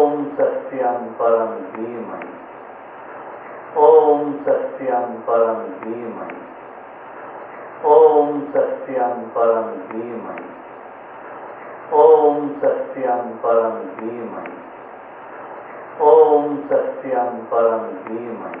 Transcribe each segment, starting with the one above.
Om Satyam Param Dhimai. Om Satyam Param Dhimai. Om Satyam Param Dhimai. Om Satyam Param Dhimai. Om Satyam Param Dhimai.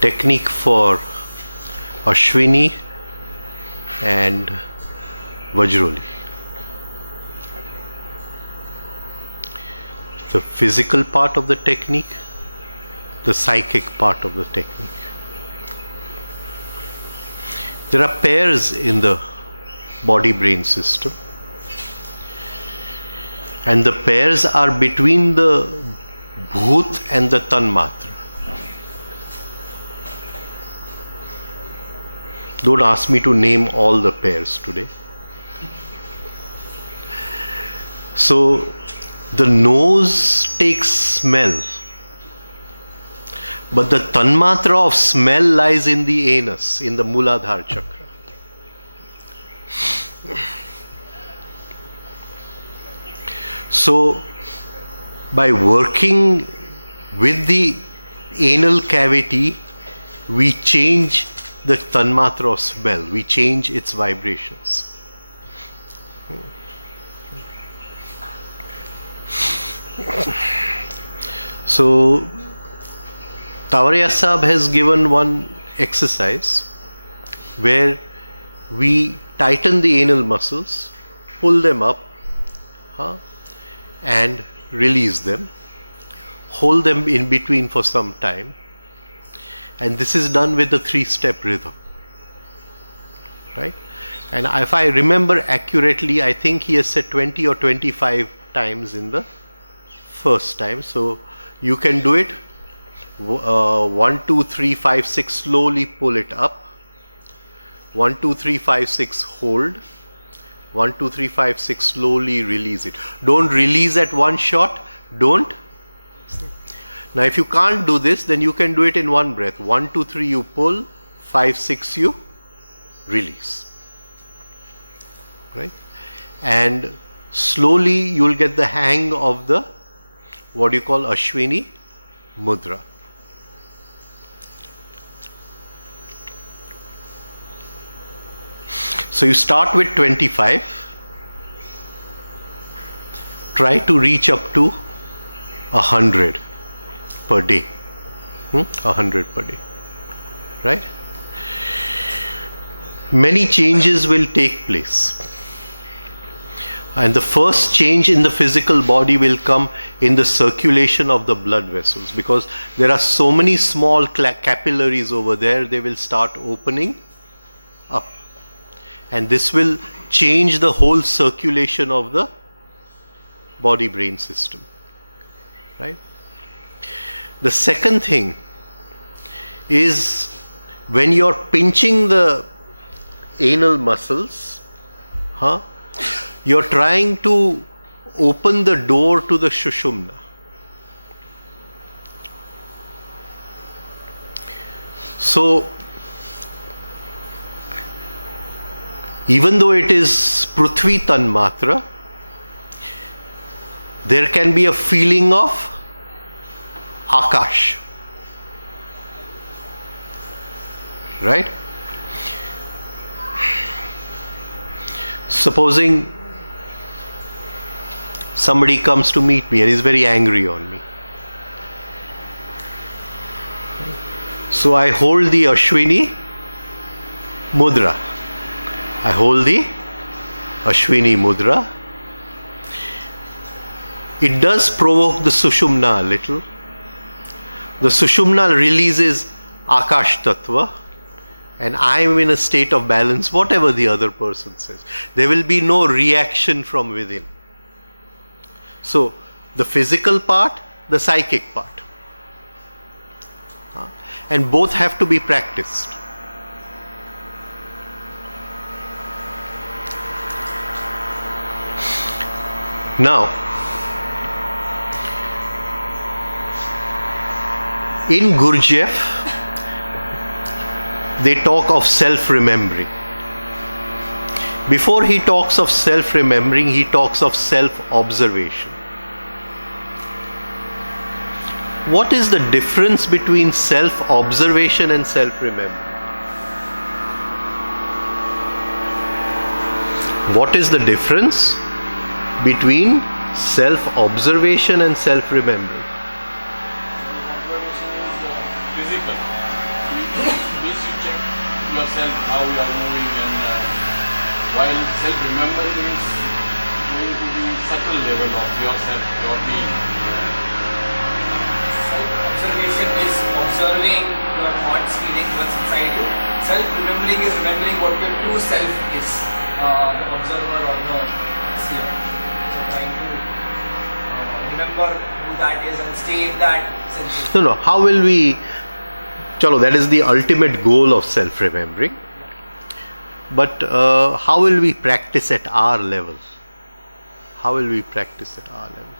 Technique for Ashwini and Vajroli. The physical part of the technique, the psychic part of the technique. There are pairs in the body-brain system, and the pairs are between the Bhut and the Tanmatra. Don't ask me to name all the pairs today. So, the nose takes smell, but the Tanmatra of smell lies in the anus, in the Muladhara chakra. So, by working with the anal cavity, we change the Tanmatra of smell, we change its vibrations. So, Tawariya Sahib has given one exercise where we tighten the anal muscles, pull them up, and release them, hold them in between for some time. And this is done with the 3-step rhythm, right? And if I remember accurately, I think he has said 20 or 25 times in the first time. So you can do it 1, 2, 3, 5, 6, slowly pull it up. 1, 2, 3, 5, 6, hold. 1, 2, 3, 5, 6, slowly release it. Don't release at one shot. Don't. Now if you can't do this, then you can do it in one breath. 1, 2, 3 you pull, 5, 6 you release. Right? And slowly you will get the hang of the, what you call Ashwini Mudra. So you start with 25. Try to reach up to 100. Per day, 100 per day, right? Many changes will take place, and the first change in the physical body will come in the circulation of the blood vessels, because there are so many small capillaries over there. They will start opening up, and this will change the whole circulation of the body-brain system, right? The second thing is when you're pinching the anal muscles, you're trying to open the door to the Shushumna. So, even though it is Prithvi Tanmatra, there can be a feeling of Akash, right? Supposing somebody comes to meet me and is very angry on me, so I hold the Ashwini Mudra. I hold the Ashwini Mudra. It does provoke the Sushumna a little. The Sushumna releases Akash Tattva, and I am in a state of balance, whatever the other person says. There will be no reaction from within. So, The physical part, the psychic part. And both have to be practiced. Now, in Gurdjieff, they talk of self-remembering. Before he talks of self-remembering, he talks of self-observation. What is the difference between self-observation and self-remembering? What is the difference between self-observation and self-remembering? Physical. Means you check yourself how you are moving, and while self-remembering is going to the subtle level of yourself, your being. Self-observation is observing your thoughts, feelings, what's inside you. Self-remembering is remembering what your true self is, the observer or the seer. So trying to remember who that is and stay in that sensation. No. How will we... Chalo, that is the ultimate goal of self-remembering. But how will we practice at our level? How will we practice at our level?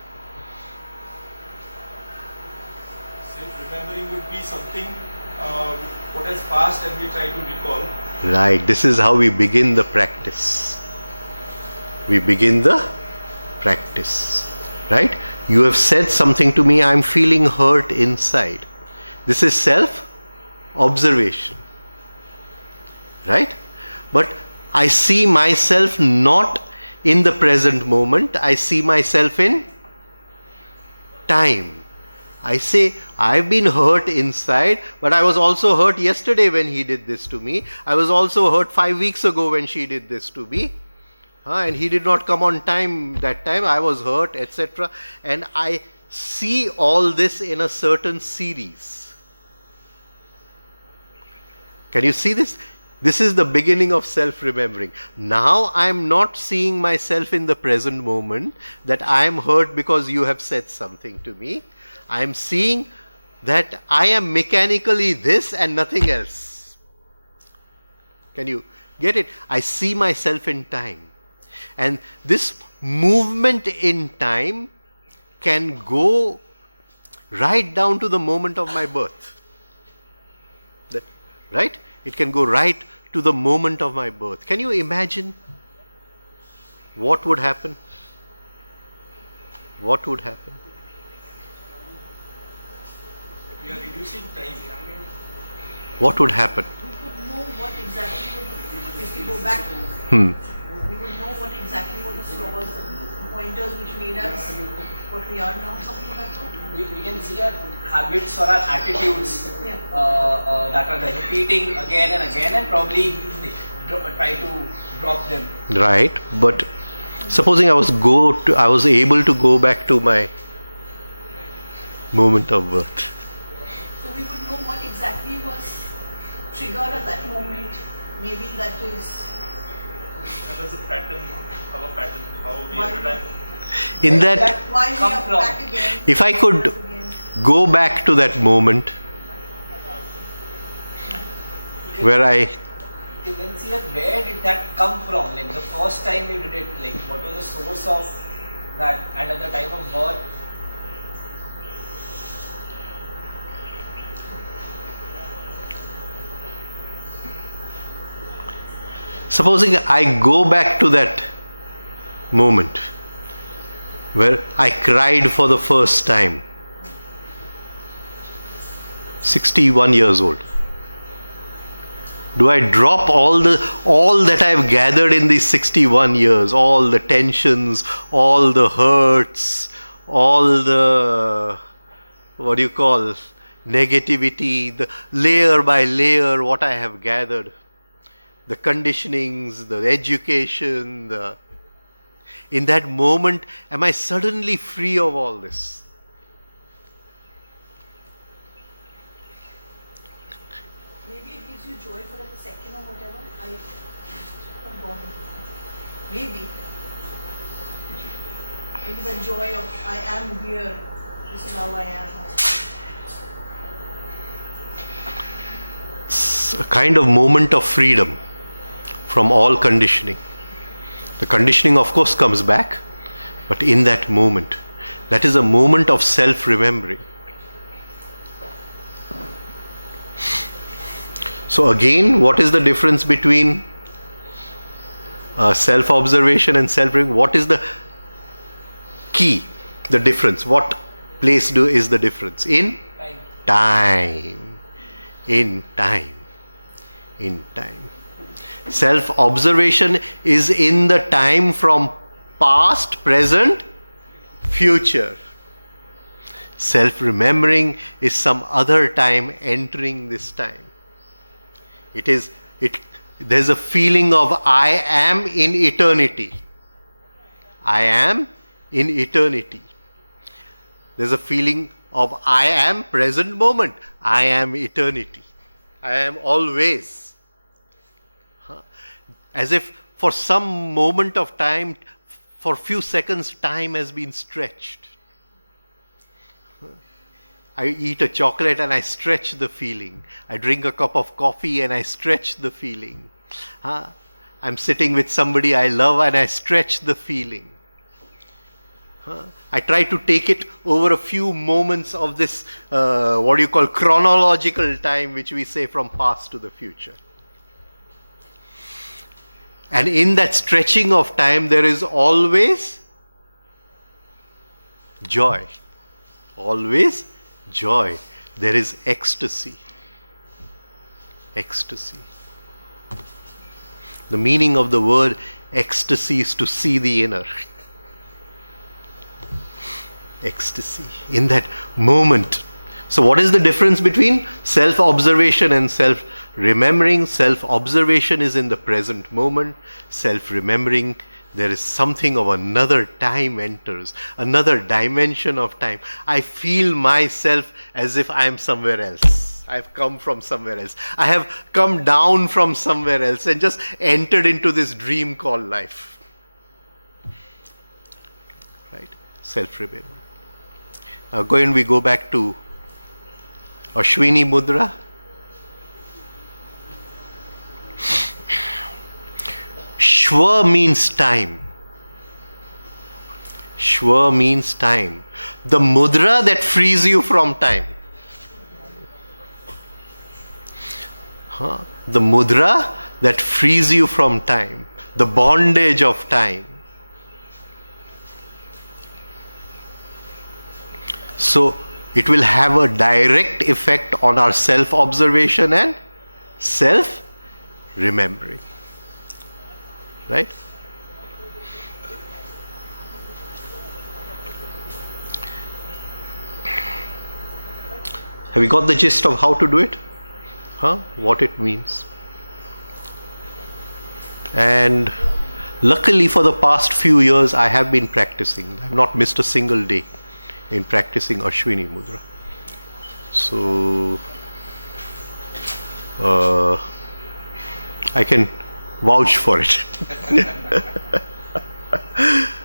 Self-remembering would be something what has passed and we try to recall. Right, this is how we begin the practice. We begin the practice. Right? You have said something to me, I'm feeling hurt inside. This is self-observation. Right? But I see myself not in the present moment, I see myself in time. I say, I've been hurt inside, but I was also hurt yesterday when he did this to me. I was also hurt 5 weeks ago when she did this to me. And he did not come on time that time. I was hurt, etc. And I see all this in a certain series. Can you see this? This is the beginning of self-remembering. Now I am not seeing myself in the present moment that I am hurt because you have said something to me. I am seeing that I am mechanically this and nothing else. Can you get it? I see myself in time. And this movement in time can go right down to the moment of my birth. Right? It can go right to the moment of my birth. Can you imagine what would happen? What would happen? We are reducing time. What would happen? We could know what exactly if we go back. We would know what exactly were the flaws and pointers which made us what we are now, something like that. We can see our habits or our attitudes that are repeating again and again, and probably try to drop them. Right, but supposing I was able to go back to my moment of birth. So we would know what exactly was triggered at that moment. Maybe that is. That is a pattern, our pattern, how we every time. In that, Why we come are from? back again. if I could go back to that moment where I... You can see that where did that come from? Like the first time you did it, like what was the source of that, and at the time of birth. Supposing I go back to that moment where I cried for the first time, 61 years old. Do I drop all that I've gathered in these 61 years, all the tensions, all the hurts, all the, negativity, the layer by layer what I have gathered, the conditionings, the education, in that moment, am I suddenly free of all this? Maybe it gives you joy for like a second or whatever. I'm gone. Maybe. Maybe the joy of I am here. This is how I am. It's a kind of moment of freedom from all conditioning. The conditioning, of course, comes back, but in that moment, that is a moment of self-remembering. So again, what is the difference between self-observation and self-remembering? What is the key, the difference? What place is the difference? In time. In time. In time. Self-observation is in the time from past, present, future. Self-remembering is some other time entering this time. There's a feeling of I am in eternity. I am in eternity. There's a feeling of I am present moment. I am eternity. I am always. As if for some moment of time, for few seconds, time has been stretched. I eat a chocolate and I stretch the feeling. I drink a cup of coffee and I stretch the feeling. I'm sitting with somebody I love and I stretch the feeling. I try to take it over a few moments of this, chronological time, which we say from past to the future. And in that stretching of time, there is always joy. Always joy. There is ecstasy. Ecstasy. The meaning of the word ecstasy is to see the inner. Ecstasy. In that moment. So what is the difference between self-observation and self-remembering? Self-observation is in the present moment. Self-remembering, there is something of another time enters, another dimension of time. I feel myself as if I am somewhere else. I've come from somewhere else. I have come down from somewhere else and just entered into this dream called life. Right? Self-remembering. Now we go back to Ashwini Mudra. Shwa means time. Shwa means time. The mudra that frees you from time. The mudra that frees you from time. The bondage of time. So it will have a direct effect on our self-observation and self-remembering. Right? Have you got the gist of how to do it? What it means? And luckily for the past few years I have been practicing. I have not missed a single day in practicing Ashwini Mudra. So I can vouch for it.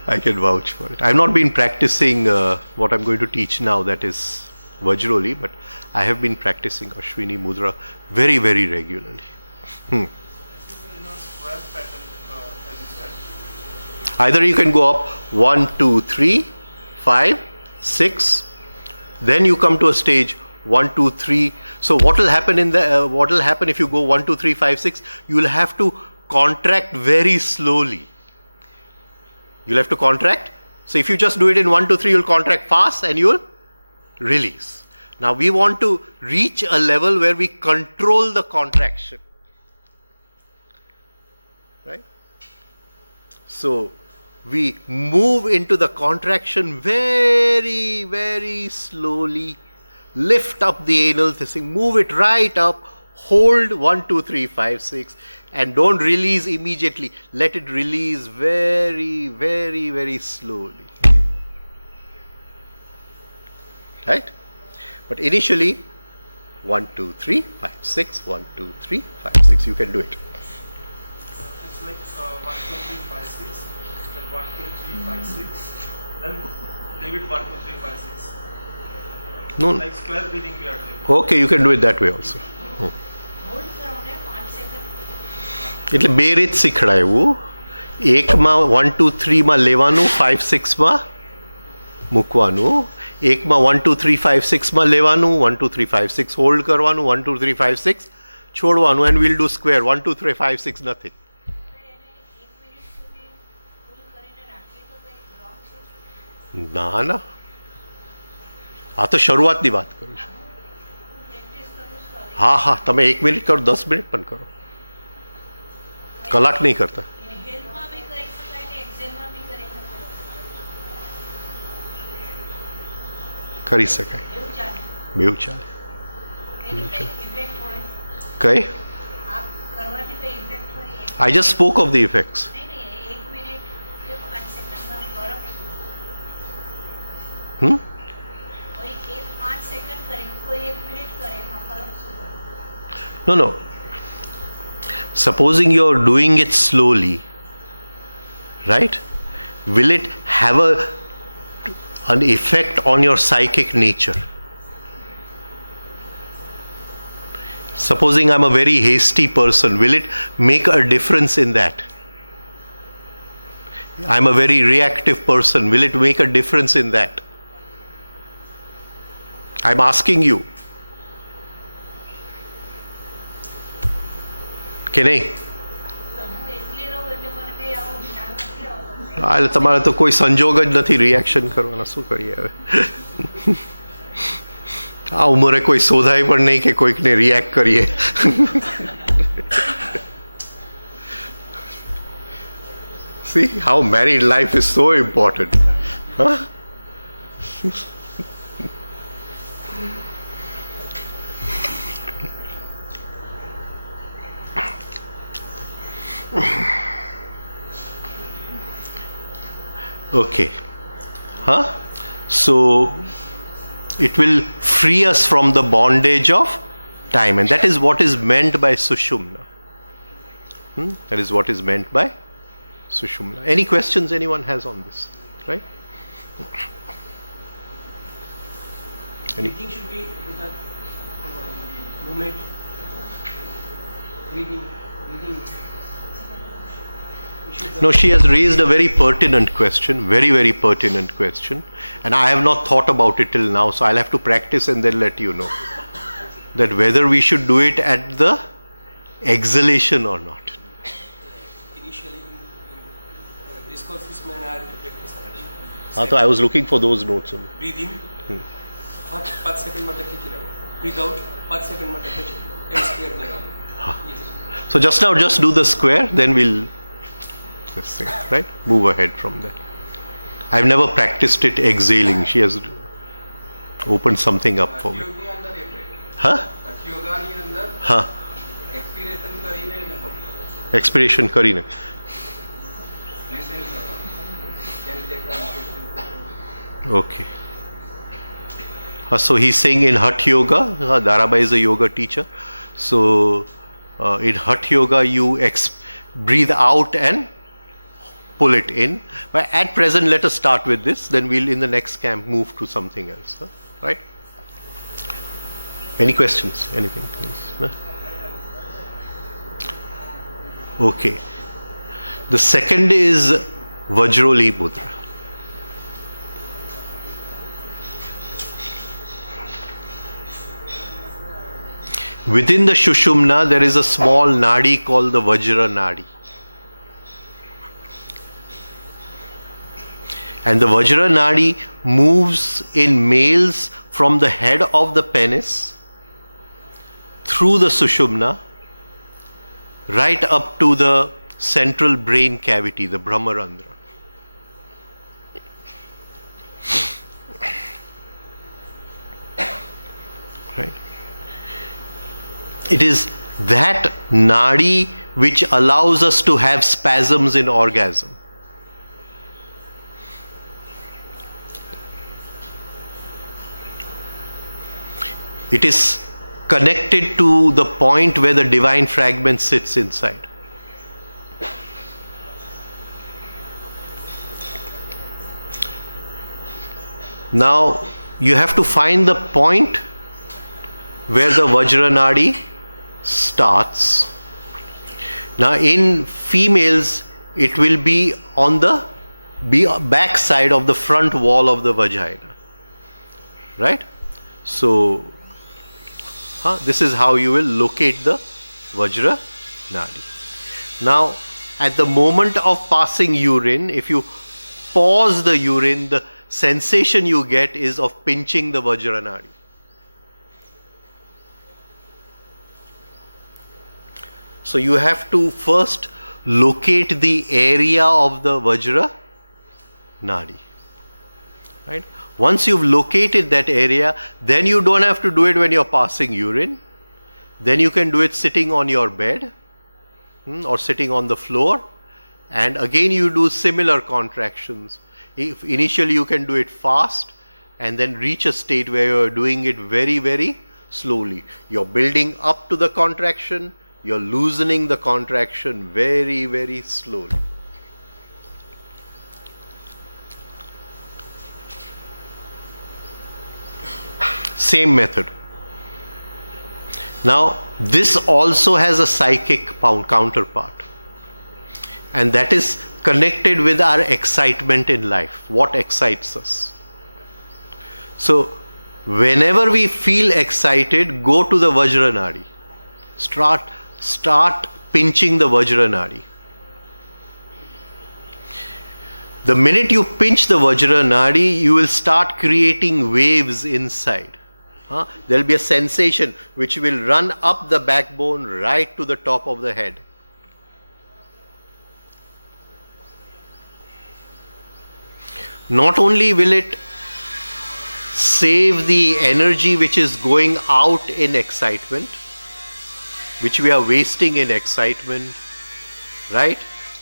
I can vouch for it. I have not been practicing what I'm going to teach now, that is Vajroli, but I have been practicing Ashwini Mudra very, very regularly. Either you can go up 1, 2, 3, 5, 6, then you come to a stage 1, 2, 3. So what will happen what will happen if you go 1, 2, 3, 5, 6? You will have to contract very slowly. You'll have to contract. So if you just do it in 1, 2, 3, you'll contract fast and you'll release. Now we want to reach a level where we control the contraction. Right? So we move into the contraction very, very slowly. Lift up the anal thing, move it right up, hold 1, 2, 3, 5, 6, and don't release immediately. Let it release very, very, very slowly. Right? But initially, 1, 2, 3, 5, 6, 1, 2, 3, 5, 6. You can do it. It's like 1, 2, 3, 5, 6, then 1, 2, 3, 5, 6, Then leave it 1, 2, 3, 5, 6. No. Like square breathing we are doing. Okay, you can do it that way also. Hold કરો ને 5 second. એટલે બે રીત શીખડાયું. એકમાં 1, 2, 3માં લેવાનું, 5, 6માં મૂકવાનું. એકમાં 1, 2, 3, 5, 6માં લેવાનું, 1, 2, 3, 5, 6 હોલ્ડ કરવાનું, 1, 2, 3, 5, 6 છોડવાનું, and we'll do square 1, 2, 3, 5, 6 nothing. એને 1 મિનિટ સુધી હોલ્ડ કરીને રાખીએ તો કંઈ રોંગ છે? ના ના, આ તો શરૂઆતની વાત કરું છું. પ્રેક્ટિસ કરું છું. હા હા, તમે 1 મિનિટ કરો, 10 મિનિટ પણ કરો, કલાક નહીં કરતા. ઇન્હેલમાં બી કરી શકાય ને એક્ઝેલમાં બી કરી શકાય. કરી શકાય, એવું ચાલે. બેઉ ચાલે. એની કંઈ ઇફેક્ટ હોય? કઈ? આ કરવાથી કંઈ ઇફેક્ટ હોય? I just spoke of the effects. નહીં નહીં, 1 મિનિટ કે 5 સેકન્ડમાં ફરક શું? કોઈ 5 સેકન્ડ કરે, કોઈ 1 મિનિટ કરે, એમાં ફરક શું? No, no. Supposing you're doing it slowly, right? Will it have an effect on your psychic nature? Supposing I'm a very hasty person, will it make a difference in that? I'm a very reactive person, will it make a difference in that? I'm asking you. કે નહીં? હું એકલી રહું એટલે મને કંઈ આવો ખ્યાલ નથી આવતો. એટલે તમારે તો કોઈ સંજોગ જ નથી રિએક્શન કરવાના, શું કરીએ હવે? આ ઉંમરે કોઈ શોધાય પણ નહીં કે કોઈકને રિએક્ટ કરીએ. See how married life is so important. Huh? Okay. Huh? So it will free us from the bondage of time, and that is what is meant by Sushumna. That is what is meant by Sushumna. Any questions anyone has on this? Right? Any? Breathing should be with that movement. Breathing. No, she has raised a very pertinent question, very, very pertinent question, and I have not thought about it till now, so I'll have to practice and then let you know that whether we should do it at the exhalation or not. Initially, discourses में ना practice So I was looking for those notes only. Breathe in, 5 second માટે ખેંચી રાખો. Breathe out, 5 second માટે ખેંચો. And square લગાવો. Yes. So just now, just do the square, then we'll this thing, right? Move ahead from that. I've never practiced it exhaling. She has opened something up for me. Huh? Huh? Expiration karine. Okay. So he's saying in Hatha Yoga, Darabai is a yoga teacher. So in Hatha Yoga, you breathe out and pull it in. But at present, let us start with this. Then we'll, in the next camp, move to something else. Right? Any questions? Anything? Okay. The second is Vajroli Mudra. Within the Shushumna, there is a small nadi called the Vajra Nadi. And the Vajra Nadi moves in males from the head of the penis through the Sushumna right up to the central brain cavity, the Brahmarandra. Right? It is that nadi which allows us to have spasms in orgasm. It is connected to the point where the divine fragment sits inside. Now you have to find the point where the Vajranadi starts. Now in females it will be on the back side of the front wall of the vagina, right? So this is how you will locate the Vajranadi. Now at the moment of passing urine, if you pause the urine, the sensation you get is of pinching the Vajranadi. So you have to first locate the area of the Vajranadi. Right? Once you've located that area, then you don't have to do it when you're passing urine. Then you can do it sitting on your bed or sitting on the floor. And again you do similar contractions. If initially you can do it fast and then reach a state where you're doing it very, very slowly. You're building up to the contraction. You're loosening the contraction very, very slowly. Same method. Now, this also has a psychic counterpart. And that is connected with our excitement in life. What excites us? So, whenever we feel excited, go to the Vajranadi. Start pinching the Vajranadi. The minute you pinch the Vajranadi, you will start creating waves inside. There will be a sensation which will run up the backbone right to the top of the head. Not only will it save the energy which is going out in excitement, which we are wasting in excitement, right?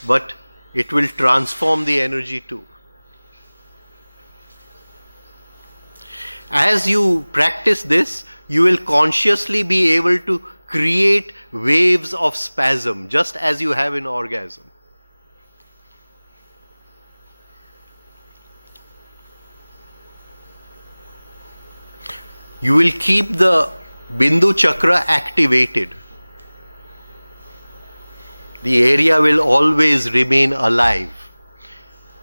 But it will transform the energy too. As you practice this, you will consciously be able to create waves of spasm, just as you have in orgasm. You will keep the Bindu chakra activated. The area will always remain alive.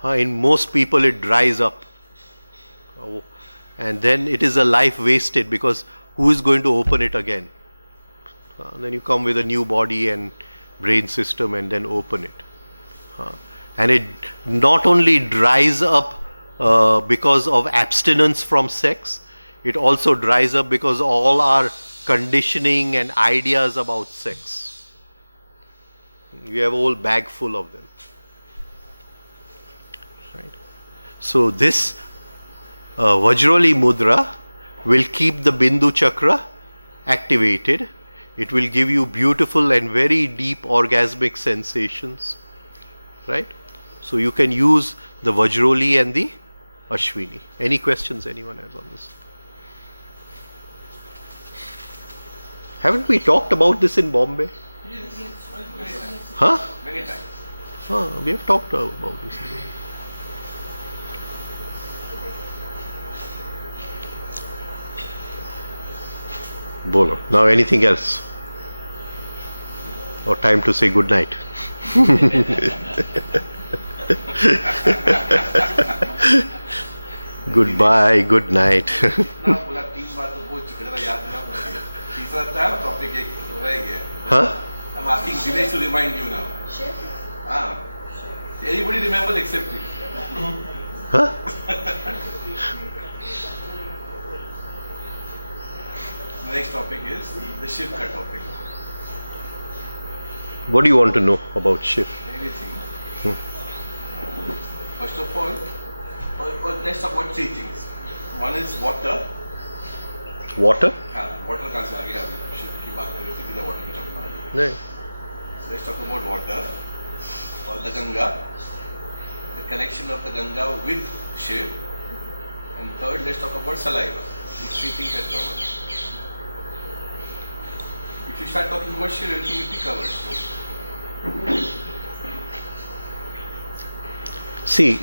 In most people it dries up. And then it is a life wasted, because who is going to open it again? Then you come with a new body and brain system and then open it. And it not only dries up because of abstinence from sex, it also dries up because all our conditioning and ideas about sex. We have a whole bag full of them. Right? So this Vajroli Mudra will keep the Bindu chakra activated. It will give you beautiful and very deep orgasmic sensations. Right? So you can use the Vajroli and the Ashwini. Any questions anyone has on this? Haven't we talked about this in Bombay? Huh? Many times. We have talked about this. Bolo. Now anything else? Or time to say good night? Goodbye, good night. Huh? I'm asking Dinesh to remind you now. Everybody remembers except you. Huh? The next topic is the Shivka topic. What do you want to know about Shiv? Anything. First of all, let's talk about three things. One is water. Water? Water का से आगे शिव की बात करें तो कितना water की चक्कर है. नहीं. So let's talk about water or the Ganga, the connection of the Ganga with Shiv, and third let's talk about saliva. These three things are covered. If you start talking about Shiv, everything will be covered. See,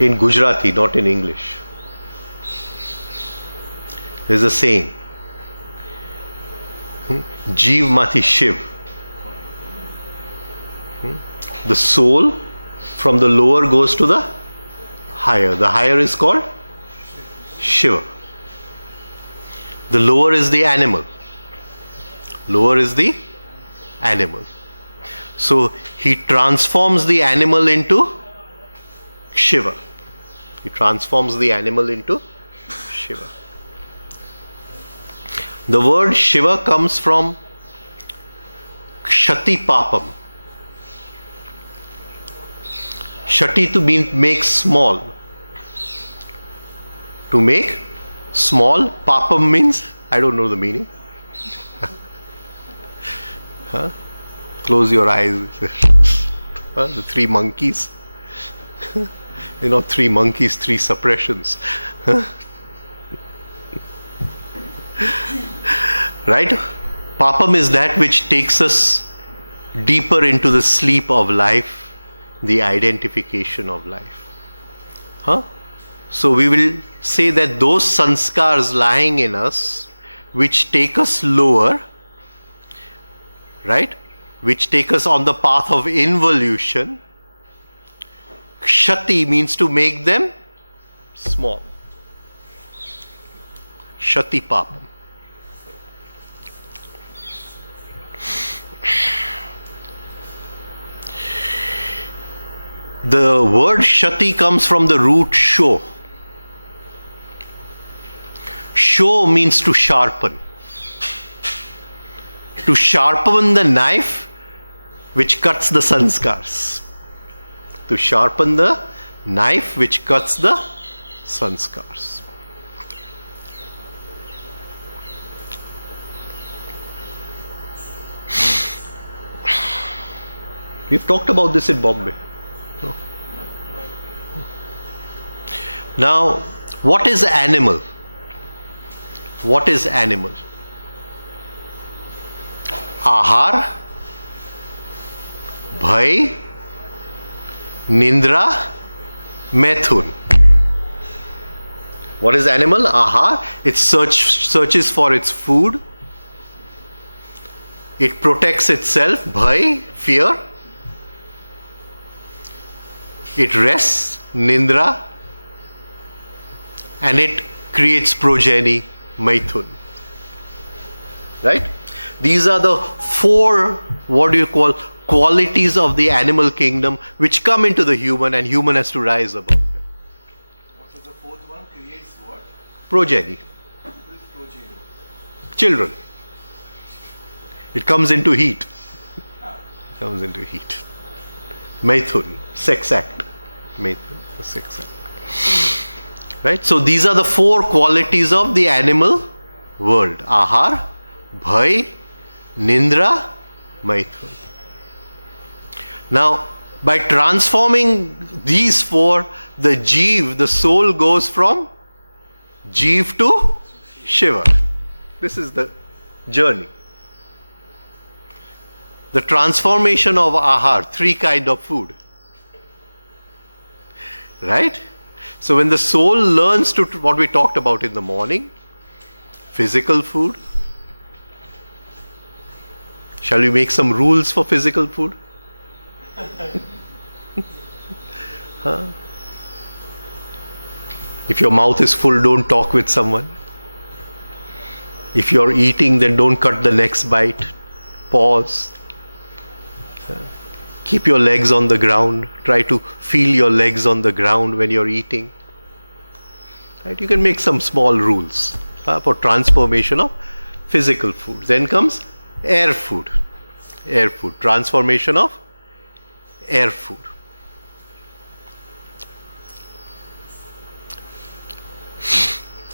in Gujarati, not in English. There's a saying, Jeev Mati Shiv. The soul from the lower goes to the higher. The higher is called Shiva. The lower is the animal. Lower is the animal. So he transforms the animal into Shiva. He transforms the animal into Shiva. The word Shiva comes from Kshati Papam. Shati to make small. To make small. Papam means, I don't know the meaning. Huh? Close your eyes. The three monkeys. Three monkeys, three suppressions. Right? Papam is that which takes us deeper into the sleep of life, the identification of life. So we will say that those sanskars lying in us, which take us lower, right? Which take us on the path of involution. Kshati means to make them small. Shati Papam. The word Shati comes from the root Sho. Sho means to sharpen. To sharpen the knife which cuts the sanskars. To sharpen the knife which cuts the sanskars. We've talked about this in Bombay. Now, what is animal? What is animal? Ahar, Bhai, Nindra, Methun. What is animal? Ahar. It searches for its food. It protects itself. Bhai, fear. It rests. Nindra. And it creates progeny. Maithun. Right? These are the four, qualities of the animal kingdom which come into the human, and human has to rise above them. What was the fourth one? Creates what? Progeny. What is progeny? Children. It comes into heat. It comes into heat. Maithun, sex act. Maithun, the sex act. Right? So these are the four qualities of the animal world. Ahar, Bhai, Nindra, Maithun. Now, by transforming these four, the Jeev, the soul, goes from Jeev to Shiva. This is the journey. The transformation of Ahar, three kinds of food. Right? So when the soul learns to what we talked about in the morning, physical food. Shall we make some rules for physical food? If your mouth is full, don't talk with someone. If you're eating, then don't cut the next bite. Pause. Keep your legs on the ground. Try to feel your legs on the ground when you're eating. Right? You can make some small rules for transformation of physical food. Then comes air food. Air food. Transformation of air food.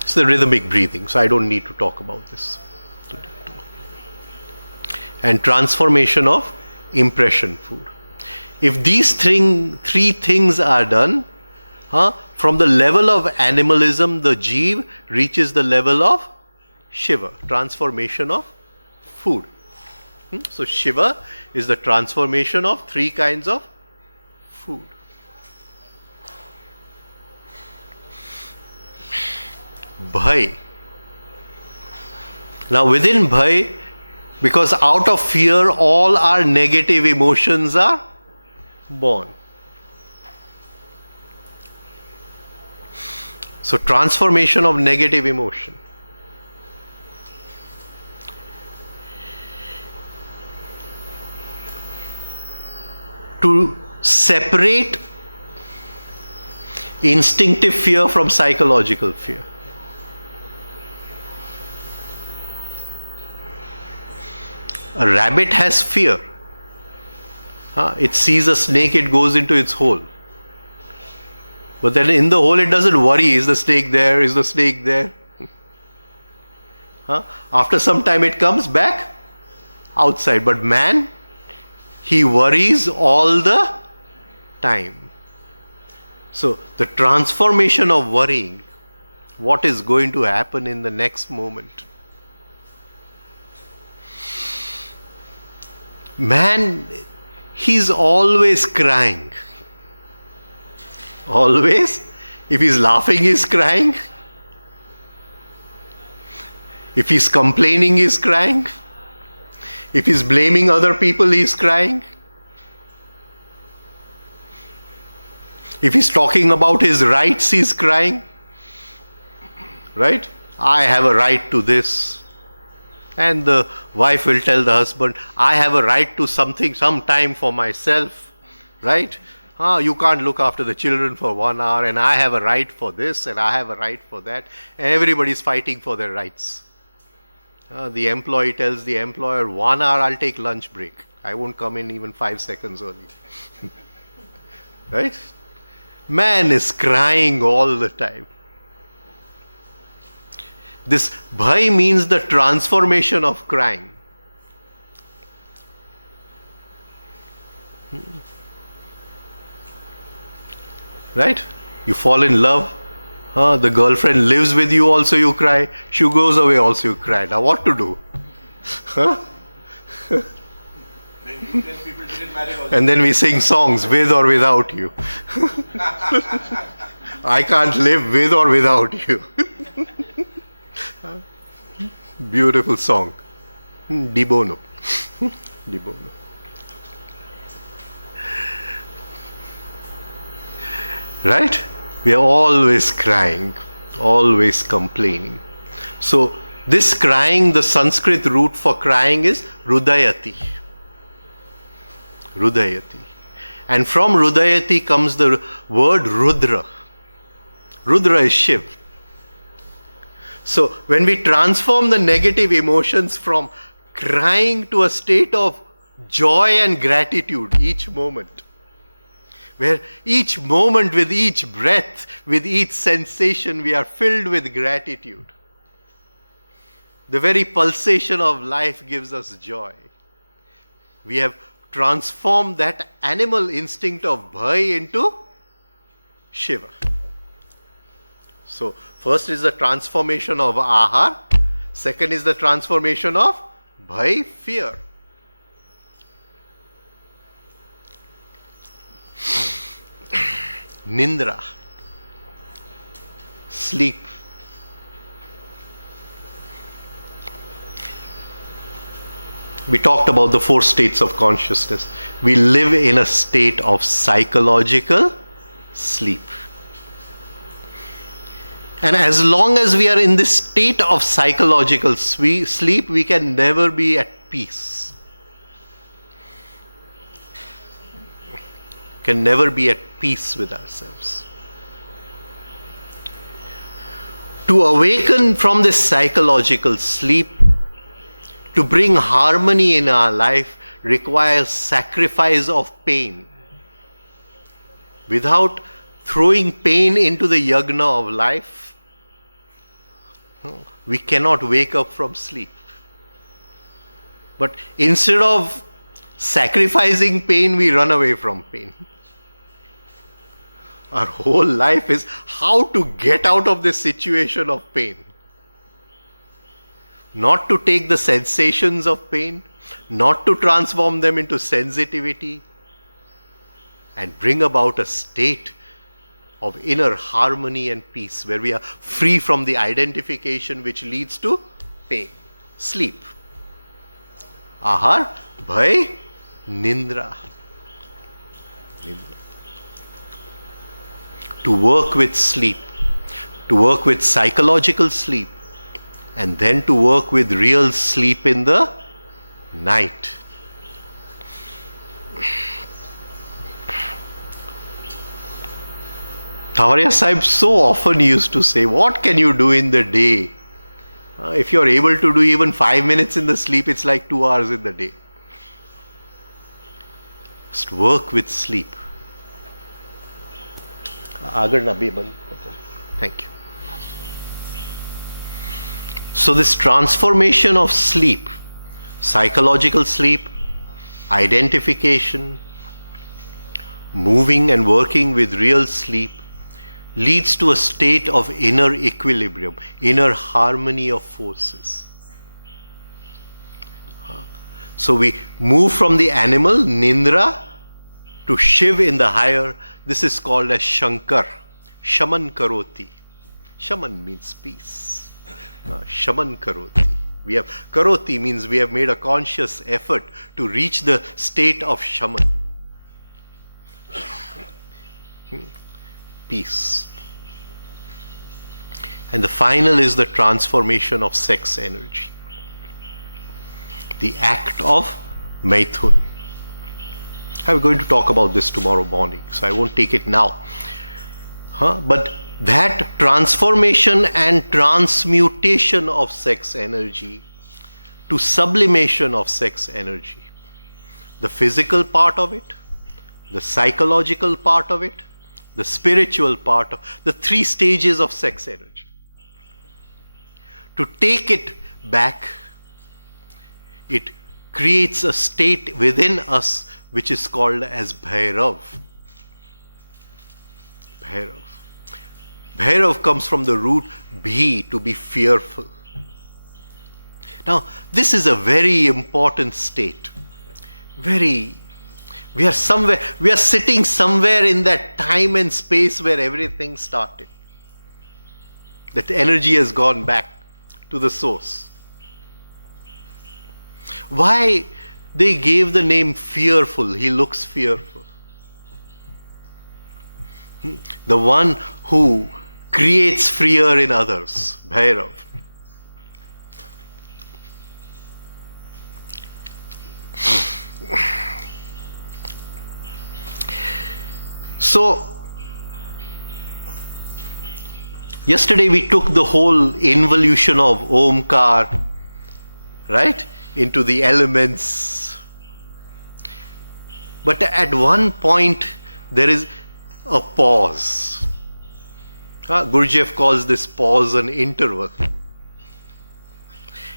It's the rhythmic breathing, so I don't need to talk about this. And transformation of impression food. If these three things are done, from the level of animalism, the Jeev reaches the level of Shiva, transformation of food. So Shiva is the transformation of three kinds of food. Bhai. Now within bhai, because out of fear all our negative emotions are born. So transformation of negative emotion. To separate instinctive fear from psychological fear. A rabbit has fear. It sees a snake, it goes into its hole. But then in the hole it doesn't worry, is the snake there, is the snake there? After some time it comes back outside. But man, he worries all the time. So the transformation of worrying, what is going to happen in the next moment? Man, he's always crying. Always. If he's laughing, he's crying. If he's complaining, he's crying. If he's blaming other people, he's crying. If he's talking about his rights, he's crying. Right? I have a right to this. And the wife will tell the husband, I have a right to something, some time for myself. Right? You can't look after the children for 1 hour, and I have a right for this, and I have a right for that. And everybody's fighting for their rights. The employee tells the employer, 1 hour I'll take lunch break. I won't come in even 5 seconds early. Right? Man is crying all the time. This bhai means the transformation of crying. Right? You fall in love. The girlfriend lives with you, also you cry. She goes away, also you cry. Now what to do? Then people didn't marry also. And then we sing songs, with or without you. I can't live with or without you. Beautiful song. Di bono. Di bono. Right? We are always crying, always complaining. So this crying, the Sanskrit root for crying is Rudayati. Rudayati. And from Rudayati comes the word Rudra. Rudra is Shiv. So when we transform the negative emotions from crying to a state of joy and gratitude each moment, where each moment, with each breath, with each sensation, we are filled with gratitude. The very pulsation of life gives us joy. We have transformed that animal instinct of bhai into Shiva. So, first is the transformation of ahar. Second is the transformation of bhai, fear. Nindra, sleep. We talked about the 4 states of consciousness. We live in a state of psychological sleep. And as long as we are in this state of psychological sleep, we can never be at peace. Can never be at peace with ourselves. To awaken from this psychological sleep, to bring harmony in our life, requires sacrifice of pain. Without throwing pain into the yagna of life, we cannot wake up from sleep. But instead of sacrificing pain, we run away from pain. Our whole life is how to get out of this situation of pain. Not to take the sensations of pain, not to transform them into sensitivity, and bring about a state of inner harmony and peace where we are free from the identification which leads to pain. sleep. Ahar, bhai, nindra. To work with sleep, to work with psychological sleep, and then to work with real sleep in the night. Thawaria Sahib so often used to say, what can you do in the day? If you're able to do even 5 minutes in the sleep, it's like 2 hours in the day. Just work with sleep. Thank you. So this transformation of sleep, psychological sleep, identification, moving and working with real sleep, leads to a state of inner equilibrium, inner harmony of forces. So we move from the animal, Nindra, to Shiv in the higher. This is called as Shankar. Shaman Karoti. Shaman means peace. Shaman Karoti. We have Karoti means we have made a conscious effort to reach the state of Shaman. Peace. And the final is the transformation of sex energy. The act of Maithun. I'm going to talk about this tomorrow morning, so I won't take it now. But that transformation and transmutation of sex energy to sublimation of sex energy, the physical part of it, the psychological part of it, the spiritual part of the 3 stages of sex energy. To take it back, it creates a state within us which is called as Bhairav. Bhairav. Bhairav comes from the root bhi, to be fearful. Now, this is a very important state. We are sitting somewhere in that time and space where everything started. That energy has gone back to the source. Why they gave the name fearful? He looks fearful. The one who creates fear in others, Bhairav. So, yesterday we took the whole involution of Omkar, right, into the elements. But at one point there is a pause. Gurdjieff calls this pause an interval.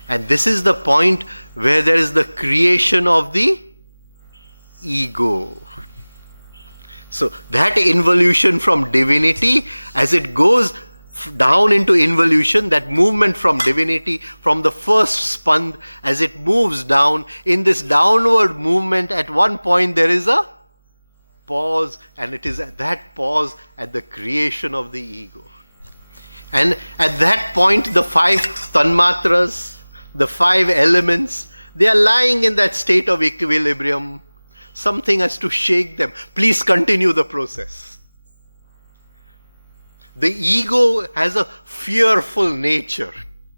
And this is the point where there is the creation of the ego. So that involution from divinity, as it goes down into involution, that movement from divinity, from the first spand, as it moves down, in this downward movement, at one point there is a pause, and it is at that pause at the creation of the ego. And at that point, the 5 tanmatras, the 5 elements, they are lying in that state of equilibrium. Something has to shake them. Please continue the process. The ego has a fearful nature.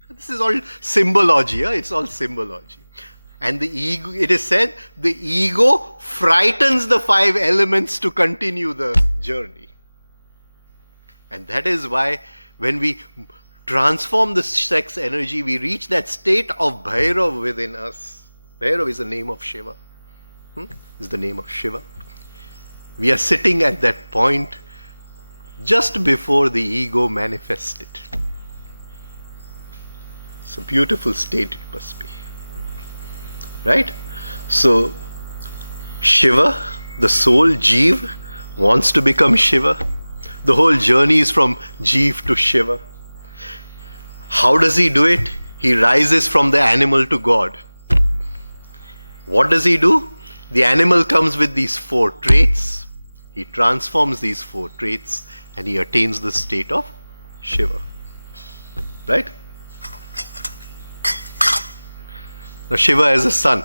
This is all symbology. It's all symbology. And the ego, it is said, the ego frightens the 5 elements to continue the journey. And that is why when we transform the sex energy, we reach that state of Bhairav within us. Bhairav is the name of Shiva. Is the name of Shiva. We are sitting at that point just before the ego manifested. It's a beautiful state it must be. Right? So, Shiva, the soul, Jeev, wants to become Shiva. The whole journey is from Jeev to Shiva. How does he do it? He rises from the animal to God. What does he do? The animal comes with these 4 traits. He transforms these 4 traits and he attains the state of Shiva. Right? Now, Shiva is a sun.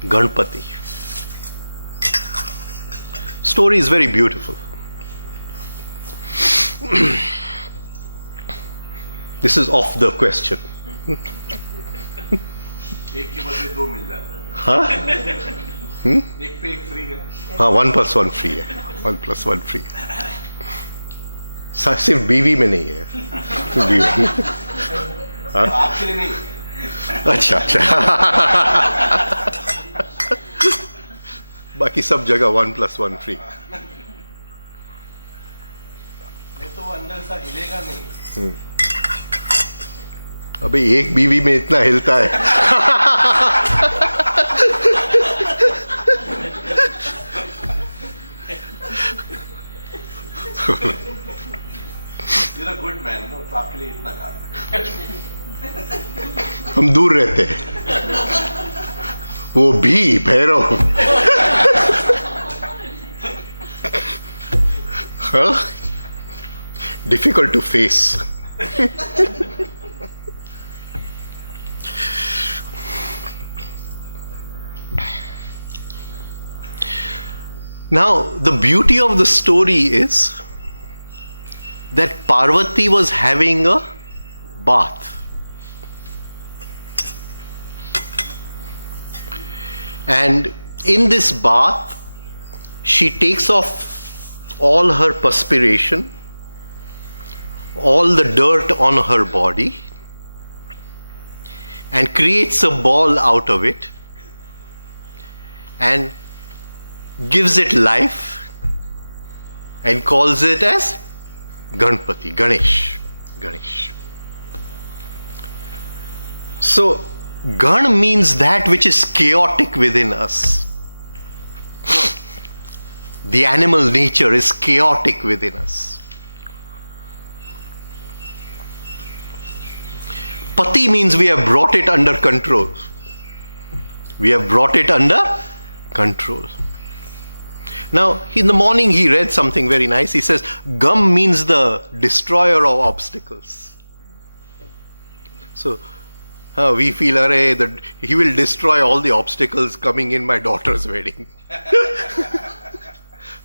Ganpati. Story is very beautiful. This is off the question. एक के बदले दो मिल जाता है. हाँ? एक पे एक फ्री है. हाँ, 1+1 फ्री है. 1+1 फ्री है. सिर्फ बीवी में नहीं है. बीवी. हाँ? आपके लिए नहीं. अच्छा. बाकी सब जगह 1+1 फ्री. नहीं तो वो अंदर सा हिलेगा नहीं. अबे एक बीवी में इतना हिलता है. You're a good man, no? तो आपके लिए इतना काम. हम दूर रहते हैं. वो भी भैरव. हाँ? Difficult to face. Now, the beauty of the story is that Parvati was having a bath. And in this bath, she takes off all her perspiration, all the dirt on her body, and creates a ball out of it and gives it life and calls it as Ganpati, Ganesh. So, Gan means that which is chaotic within us. The animal nature is chaotic within us. Pati means we have brought it under control. We have brought it under control. Now, in the morning he read something very nice. He says, Gam means the destroyer of obstacles. So, we feel, that he will destroy all the obstacles coming in my daughter's wedding.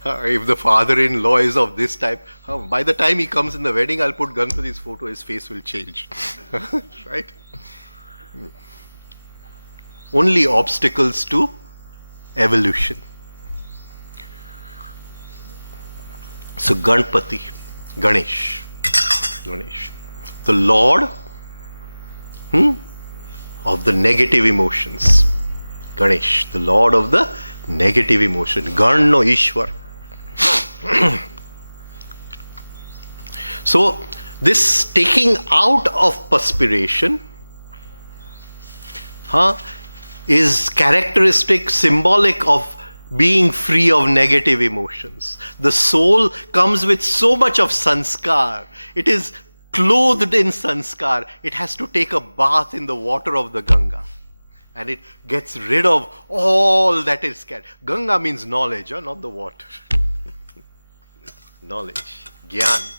If the father-in-law is of this type, by the time he comes in the wedding, I'll put Ganpati's photo, his face will change. Right? Only obstacles to evolution. So Ganpati, Ganesh, the Lord of the negative emotions. Ganesh, the Lord of the negative emotion. Gan no Ishwar. So this taking out of perspiration is characteristic, symbolic of being free of negative emotions. The soul comes with so much of sanskar. It is clothed in sanskar. It has to take a bath in the water of the Ganga. And it gets rid of all that is scared. Ganga means knowledge, not the water. Knowledge. Gyan.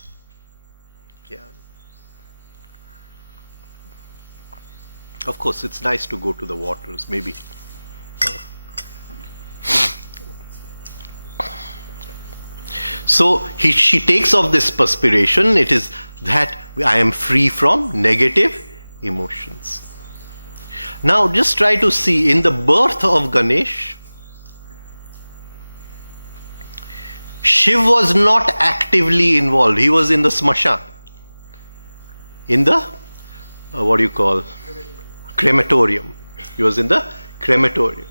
Of course, it's nice to go to the waters, maybe. So she takes off this perspiration. It is that I am free from negative emotions. Now just try to see, in the birth of Ganesh, Shiv was not actively involved. He was in the smashan. In the, crematorium. He was in the crematorium.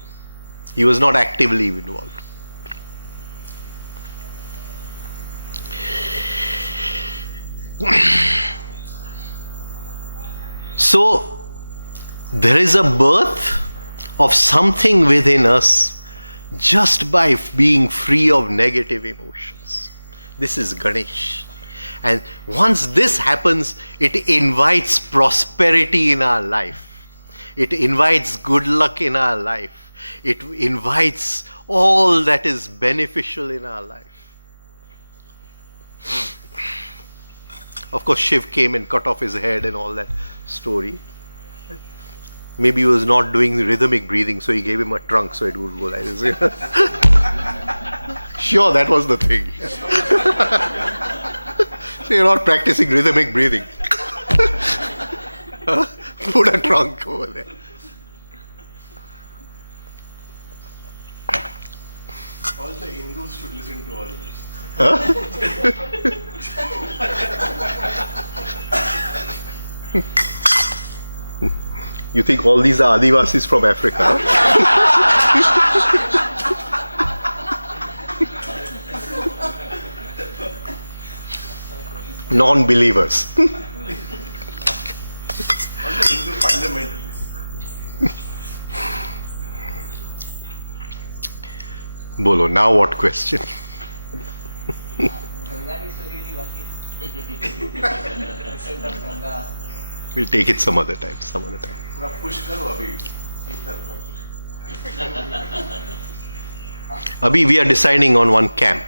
He was not actively involved. So, there is a birth of something within us just by being free of negative emotions. This is Ganesh. And once this happens, it invites prosperity in our life. It invites good luck in our life. It invites all that is beneficial in our life. Of course, Shiv came and cut off his head and all that story. Maybe he was not doing rhythmic breathing, so he gave him a trunk so it would go like this. Sure, that was the thing. So you're not practicing rhythmic breathing. Put a trunk over there. All the Hindus should listen to all this. You think all these are Adivasis from Africa? Non-believers. All the Hindu fundamentalists. Bolo, now what question? We'll take it some other time. थोड़ा push करो अभी. Abhi, we are deciding on one camp.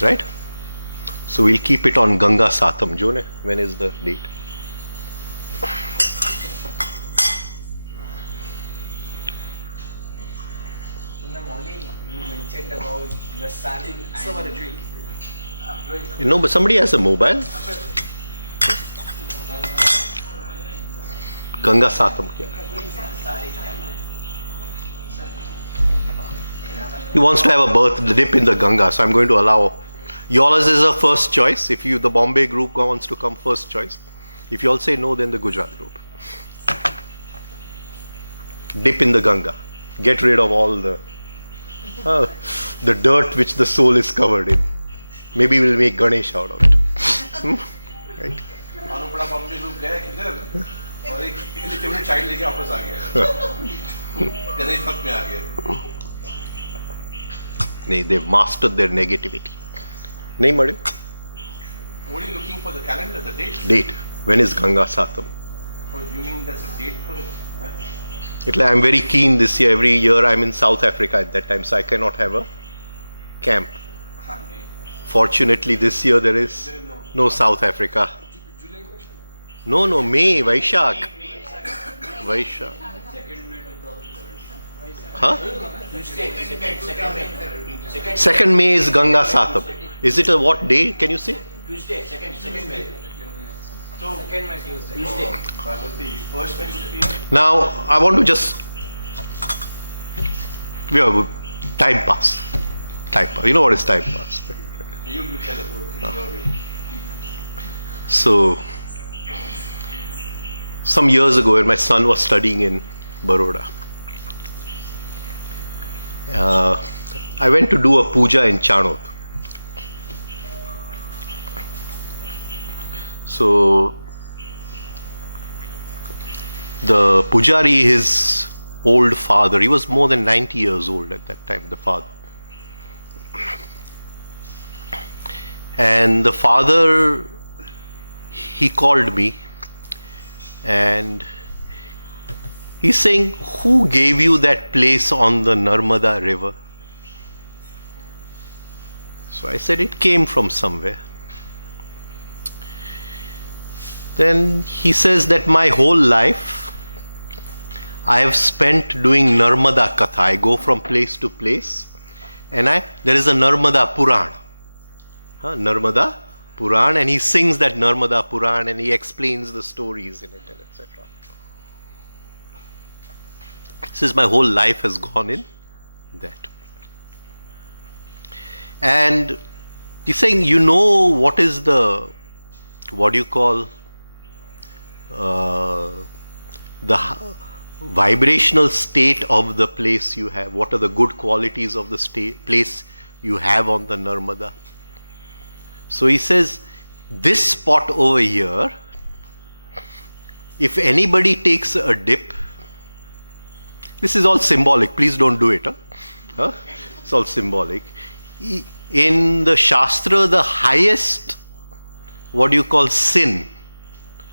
Right? So we'll keep it on Ganga Satam. June, when is the date? In the morning, you mentioned about the sun. No, but somebody has a mobile. Ganga Satam kya? He wants to have a dip in the Ganga, so I'm going to allow. Yours is a first choice. If the Bombay group wants to come first choice. If you all say no, then the Gujarat group. Dip in the Ganga. Get rid of all the dirt which the soul is covered in. Maybe we'll make Ganesh out of it. Right? बड़ा Bombay group गया किधर और एक eligible child लेके वापस आ गया गणेश भक्त में आ गया नहीं, they've mastered their negativity. नहीं मरे. What are you looking for? The calendar, the date? Date. When is Ganga Satam? Oh, you mean that's a date for it? એટલે I'm very keen this year. Every year I'm in South Africa at that time, so I cannot have a camp. Fortunately, this year there is no South Africa. No, May, Vaishak. Huh? 2nd May is Ganga Satam. Is it a what day? Can you say? Tuesday, second May. So, Tuesday. Bhagavati, first May should be. Now, I want to just. Time pass. You know what is time pass? You tell about your way. So, some years ago, when my son was studying in Baroda, I went to do a puja in Chanod. So, the pujari, his old father, he was more than 90 years old at that time, the father. And the father, he called me and he's saying, who gave you that place on the Narmada river? So I said, it came from somewhere. Then he says that my whole life I have spent doing Narmada Katha. I go from place to place and there is a Narmada Puran. Narmada Puran, and he sings that Narmada Puran and he explains the stories in it, and etc. He says my whole life has gone in that. And he's saying, you know what is the, what do you call, the vibrational state of the place you have? What are the good qualities of the place you have on the Narmada? So he says, this spot over here, if anybody takes a dip, this is all symbolic, please don't do it. It's all symbolic. In the Shastra, the highest, what do you call, sin,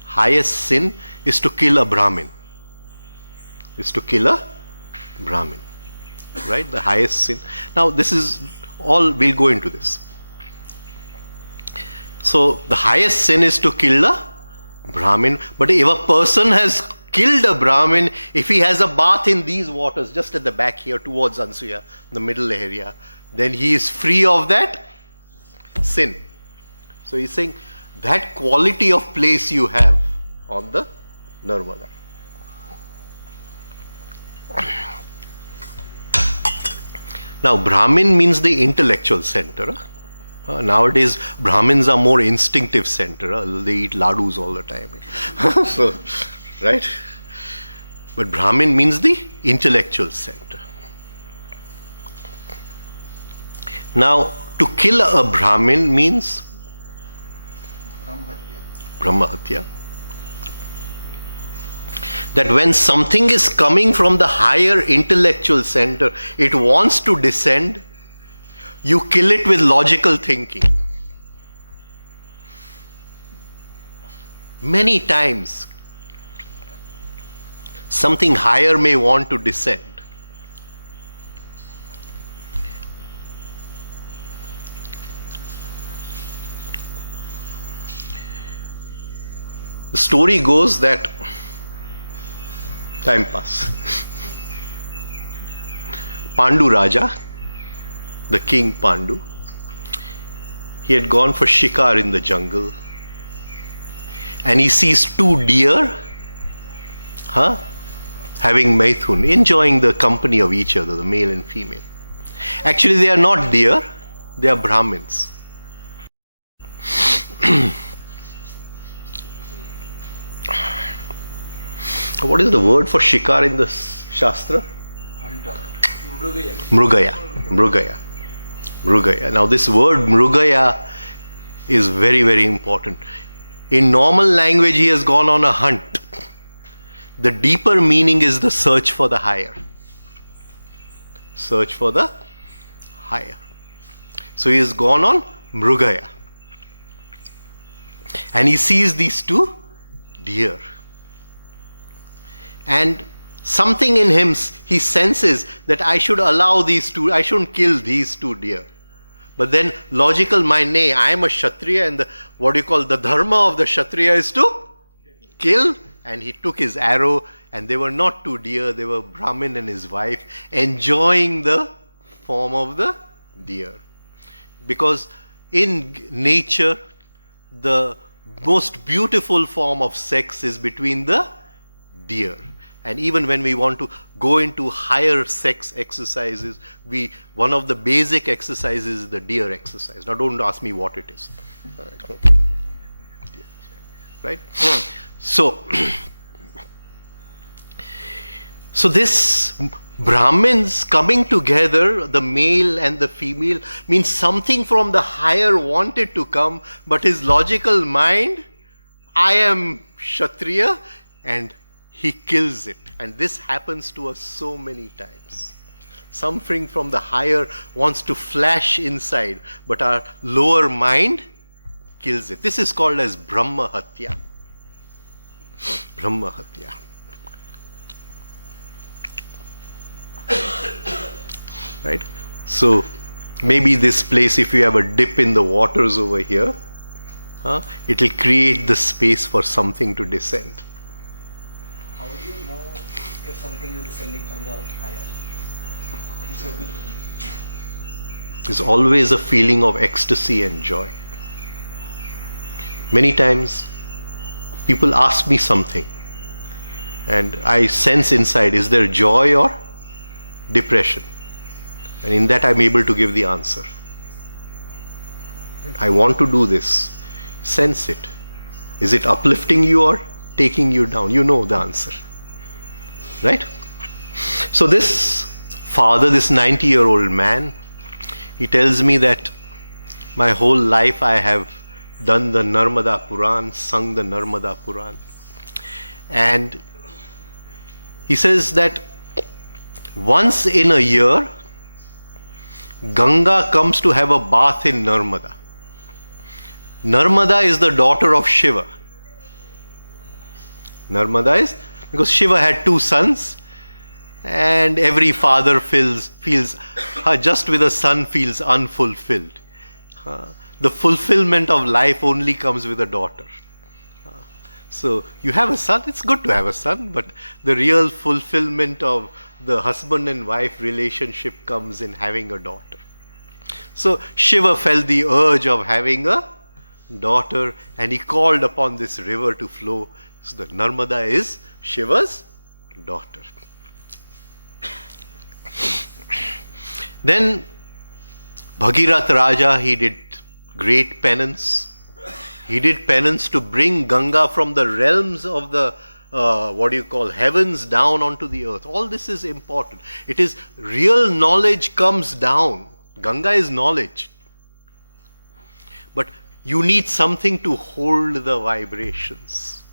highest sin is to kill a Brahmin. Right? The highest sin. Now this is all, we'll go into this. So the highest sin is to kill a Brahmin. But if a person has killed a Brahmin, if he has a bath in these waters, just at the back here towards Ansuya, the middle area, then he is free of that sin. So he's saying that quality of place you have on the Narmada. Now Brahmin means the intellectual center. Nowadays Brahmins are more instinctive center. They eat ladus all the time. So, right? But Brahmin means the intellectual center. Now, to kill a Brahmin means Brahmahatya. That when something is coming from the higher intellectual center, it wants to descend, you kill it with logical thinking. Many times, something higher may want to descend. The story goes that time pass. Pandu Raja, the king Pandu, he had gone for shikar in the jungle, and he sees two deer having maithun, enjoying the company of each other, the male and female. Actually, they are not deer, they are Brahmins. What is the word for shikar in the Shastra? Hunter. Mrugaya. Now this word Mrugaya is very, very important. In normal language, he has gone on a hunt. The deeper meaning is the search for the higher. Search for the higher. So he has gone on Mrugaya. And he sees these two deer. And something in him, he senses that I should allow these two, I shouldn't kill these two deer. But then logical mind, nay, I am a Kshatriya, and the dharma of the Kshatriya is to kill. And he took his arrow, and they were not two deer, they were Brahmin and his wife, enjoying the form of the deer. Because in nature, the most beautiful form of sex is between the deer. And even when we want to go into higher sex exercises, one of the basic exercises is the deer exercise. Now don't ask me what it is. Right? So this Brahmins coming together, the male and the female, means something from the higher wanted to come, but his logical mind, I am Kshatriya, and he kills it. And this happens to us so many times. Something from the higher wants to flash inside, but our lower mind kills it. This is called as Brahmahatya. Brahmahatya. Right? So, maybe this place, if you have a dip in the waters over here, it will create the space for something to descend. How do you know if something is descending from the higher? There's always a feeling of ecstasy and joy. Many times, people ask me something, and I sense inside, is there joy or depression? And in that I'm able to give the answer. I want to do this. Sense it. Is it uplifting you or taking you down? You know the answer. Right? So this father, this 90-year-old man, he tells me that my whole life I have done the Narmada Puran, sung the Narmada Puran. And he says that once in a year, Ganga comes to have a bath in Narmada. Narmada is the daughter of Shiva. Narmada is because Shiva had two sons, and every father feels just with a son feels unfulfilled. The fulfillment of life only comes with a daughter. So you have a son, it's good to have a son, but the real fulfillment of the husband and wife relationship comes in having a daughter. So Shiva felt the urge of having a daughter, and he called upon this river to flow. So the Narmada is Shiva's daughter. Then Bhagirath Raja, he did great penance. He did penance to bring Ganga from the realms of the heavens down onto the earth. All this is important. It is real knowledge comes down. Ganga is knowledge. But you need something to hold the vibrations.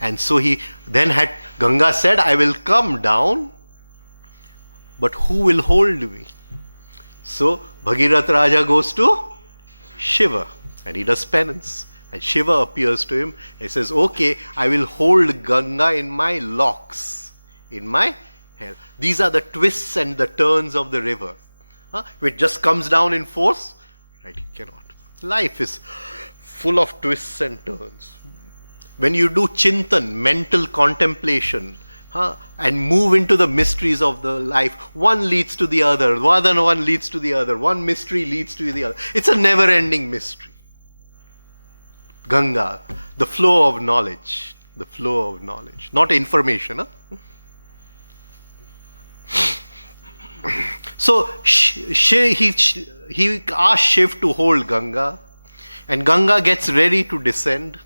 And so he then had, Ganga said, I will come down, but who will hold me? So Bhagirath Raja goes to Shiva and he does penance. And Shiva appears to him and says, okay, I will hold Ganga in my locks, in my hair. These are the twists and the turns of the river. If it just comes down in force, right, it cannot. Life is full of twists and turns. When you do chintan, mental contemplation, and move into the mysteries of the life, one leads to the other, one leads to the other, one mystery leads to the other. It's a never-ending mystery. Ganga, the flow of knowledge, not information. So he asked Shiv to hold Ganga, and Ganga gets ready to descend.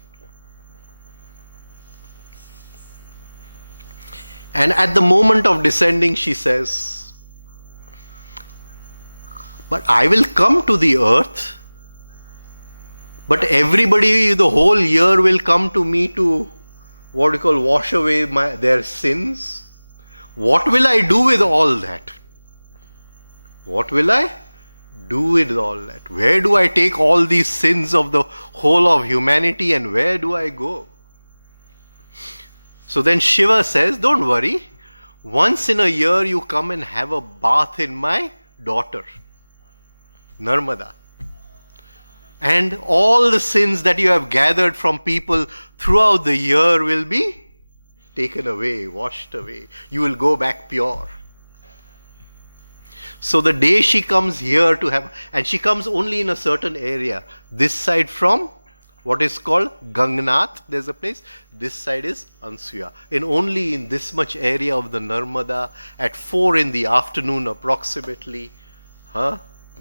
And at the moment of descending, she says, but I will come to the earth, but everybody, the whole year will come to me to wash away their sins. What will I do with all that? What will I do with all that? Where do I take all these sins of the whole of humanity and where do I go? So then Shiva says, don't worry, once in a year you come and have a bath in my daughter, Narmada. And all the sins that you have gathered from people throughout the year will be taken away, washed away. You will go back pure. So the day she comes here to have, and she comes only in a certain area, this side from what is called Gangnath, there's a place, this side is Ansuya. Only in this much area of the Narmada, at 4 in the afternoon approximately,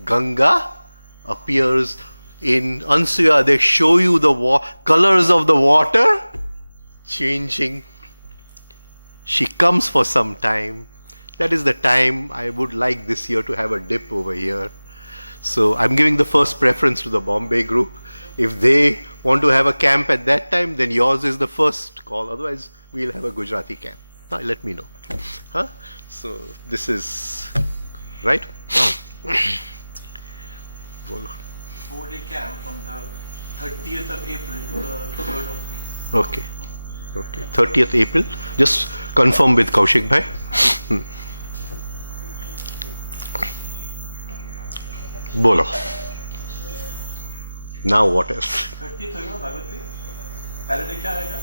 Ganga appears in Ansuya. They show you the colors of the water changing. She comes for some time. That is the time I would like this year to have a dip over here. So I'm giving the first preference to the Bombay group. If they want to have a camp at that time, then yours is the first call. Otherwise, we'll have a Gujarati camp. Let me know. So this is right. 4-day camp from the 30th of April to the 3rd of May. Okay. 30th April. Just confirm with Kaushik bhai. Bolo. Now what else? 30th होगा भागवती. Saturday क्या आएगा?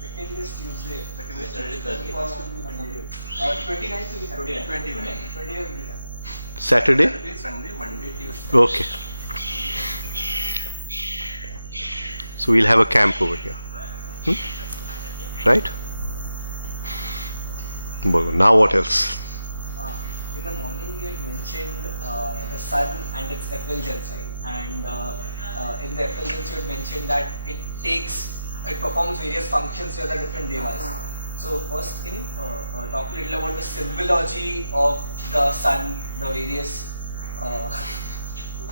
Second is Tuesday. Second is Tuesday. 29th will be 29th. 20th will be Saturday? Saturday, Sunday, Monday, Tuesday. Okay. So we'll have a camp over here. Right? Now what else? In the morning you had mentioned the sun and its effulgence, right? And in the effulgence you had mentioned that it performs various functions with the different devas. So first, can you talk a little about the symbology of the sun, the various...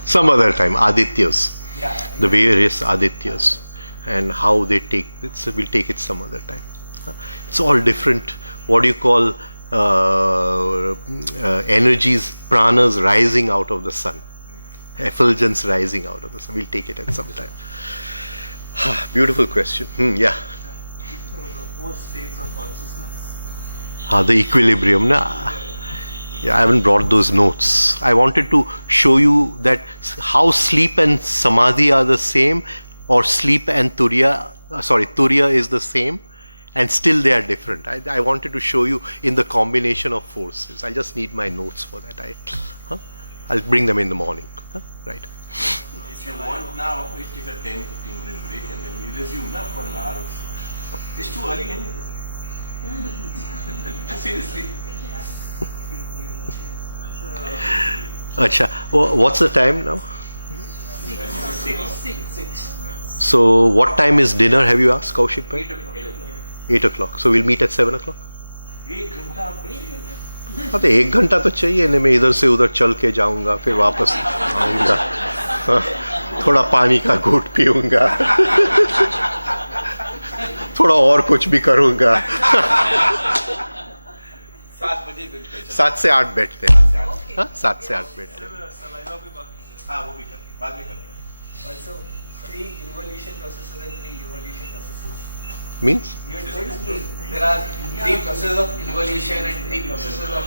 Some other time, Adityas. Yeah. The various Adityas and how they take it. We'll take it some other time. It's all different. What do you call energies, pranas rising out of the sun, effulgence rising out of the sun. We'll take it at some time. Beautiful question. Yeah. Four states of consciousness. The equilibrium. Yeah, I haven't brought those notes. I wanted to show you that how sleep and samadhi are the same, or sleep and turiya is the same, and still they are different. I wanted to show you in the combination of forces. I just need my notes for that. I'll bring them in the morning. Right. If you want now, we take a 10-15 minute break and then we resume now for an hour. It's too early anyway. Seriously. Acha, what's the time now? 6. So what time is dinner, have you asked, Kaushik bhai? 8 o'clock. So we'll meet at 7 o'clock? 1 घंटा आपको चाहिए? हाँ तो 1 घंटा तो चाहिए नहीं, मैं इधर से उधर चल के जाऊंगा, फिर वापस आऊंगा, थोड़ा पानी का घूंट पीऊंगा, थोड़ा और कुछ भी करूंगा। 7 बजे मिलते हैं। 7 से 8 बैठते हैं। 7 से 8 बैठते हैं। हाँ वो भी कर, बाद में कर। Also, 3 involution processes and 3 evolution processes. Means? You told there are 3 processes of involution and 3 processes of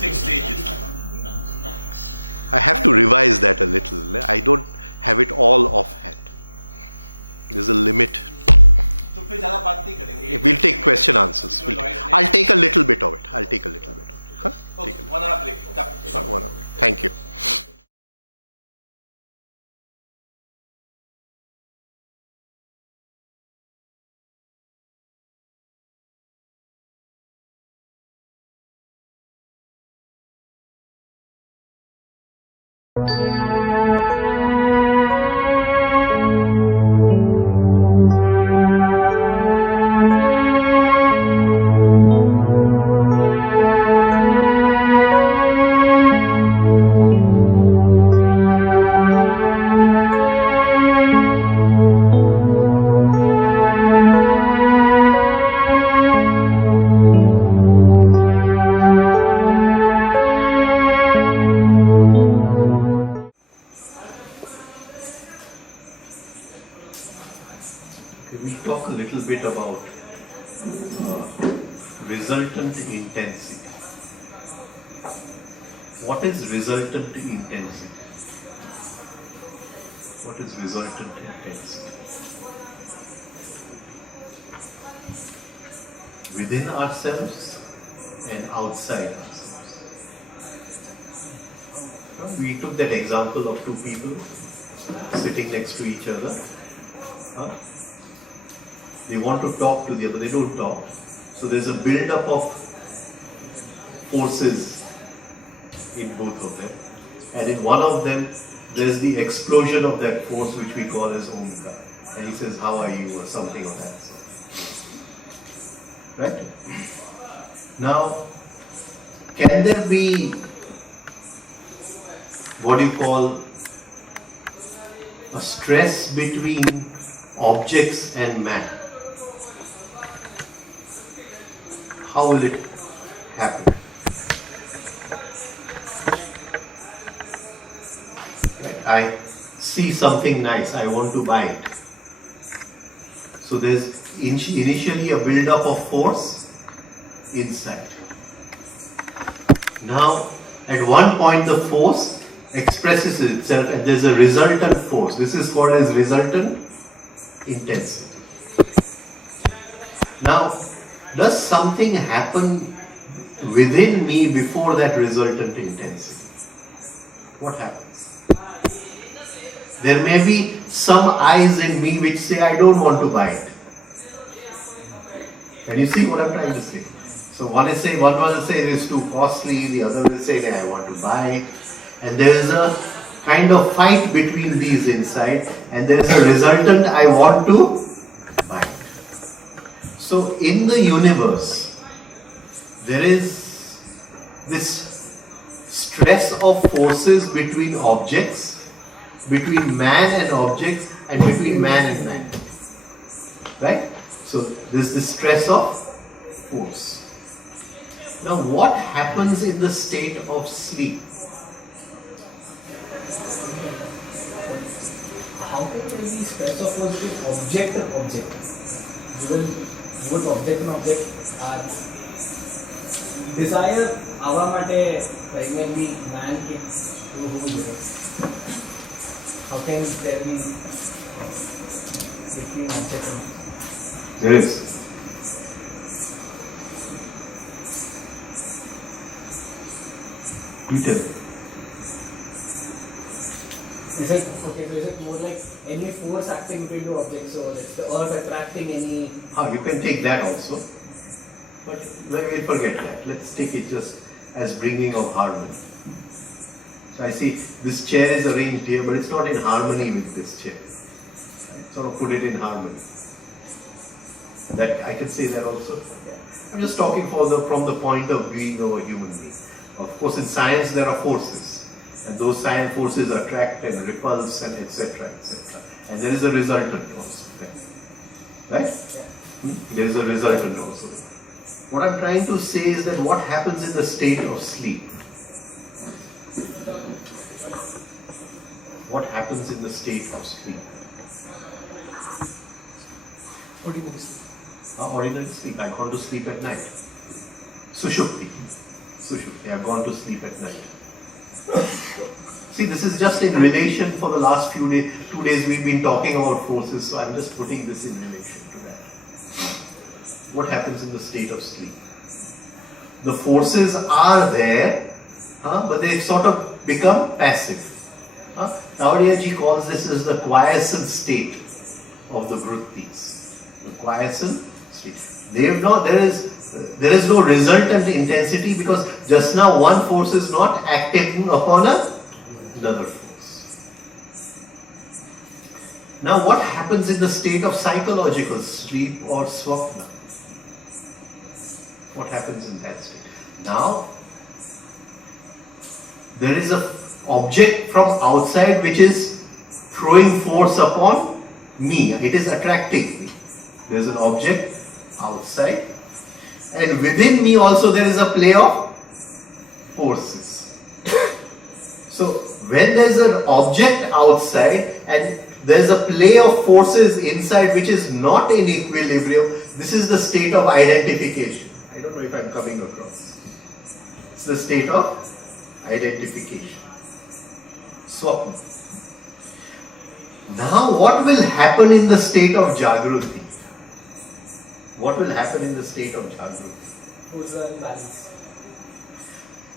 6 stages. I have to revise that a little. I don't have it all offhand. There's a limit. तो फिर ज़्यादा बात नहीं करेंगे। We'll take question answers. I'll take a little bit of it. Huh? Okay, 1 hour break. 1 hour. Thank you. We'll talk a little bit about resultant intensity. What is resultant intensity? What is resultant intensity? Within ourselves and outside ourselves. We took that example of 2 people sitting next to each other. They want to talk to the other, they don't talk. So there's a build-up of forces in both of them. And in one of them, there's the explosion of that force which we call as Omkar. And he says, how are you? Or something of that sort. Right? Now, can there be what you call a stress between objects and man? How will it happen? Right. I see something nice, I want to buy it. So there's initially a build-up of force inside. Now, at one point the force expresses itself and there's a resultant force. This is called as resultant intensity. Now, does something happen within me before that resultant intensity? What happens? There may be some eyes in me which say, I don't want to buy it. Can you see what I'm trying to say? So one will say it is too costly, the other will say, I want to buy it. And there is a kind of fight between these inside, and there is a resultant, I want to buy it. So in the universe, there is this stress of forces between objects, between man and objects, and between man and man. Right? So there's this stress of force. Now what happens in the state of sleep? How can there be stress of force between object and object? Both object and object are desire આવા માટે primarily man can do who. How can there be between adjectives? There is. Peter. Is it okay? So is it more like any force acting between two objects? So it's the earth attracting any. You can take that also, but we'll forget that. Let's take it just as bringing of harmony. So I see this chair is arranged here, but it's not in harmony with this chair. Right? Sort of put it in harmony. That I can say that also. I'm just talking from the point of being of a human being. Of course, in science there are forces, and those science forces attract and repulse and etc. etc. And there is a resultant also there. Right? There is a resultant also. What I'm trying to say is that what happens in the state of sleep? What happens in the state of sleep? Ordinary sleep. Ordinary sleep. I've gone to sleep at night. Sushupti. I've gone to sleep at night. See, this is just in relation for the last 2 days we've been talking about forces, so I'm just putting this in relation to that. What happens in the state of sleep? The forces are there, but they sort of become passive. Tauriyaji calls this as the quiescent state of the vrittis. The quiescent state. There is no resultant intensity because just now one force is not acting upon another force. Now what happens in the state of psychological sleep or swapna? What happens in that state? Now there is an object from outside which is throwing force upon me. It is attracting me. There is an object outside. And within me also there is a play of forces. So when there is an object outside and there is a play of forces inside which is not in equilibrium, this is the state of identification. I don't know if I'm coming across. It's the state of identification. Swapna. Now what will happen in the state of Jagruti? What will happen in the state of Jagruti? Forces are in balance.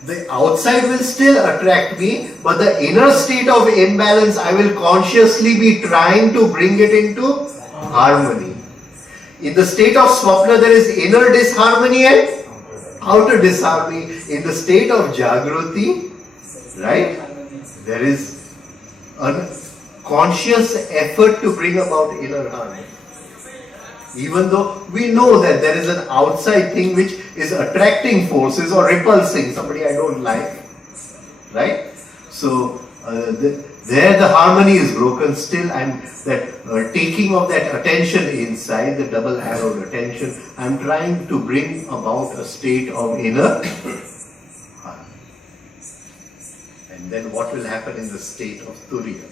The outside will still attract me, but the inner state of imbalance, I will consciously be trying to bring it into harmony. In the state of Swapna, there is inner disharmony and outer disharmony. In the state of Jagruti, right, there is a conscious effort to bring about inner harmony. Even though we know that there is an outside thing which is attracting forces or repulsing somebody I don't like, right? So there the harmony is broken. Still, I'm that taking of that attention inside, the double arrowed attention. I'm trying to bring about a state of inner harmony. And then what will happen in the state of Turiya?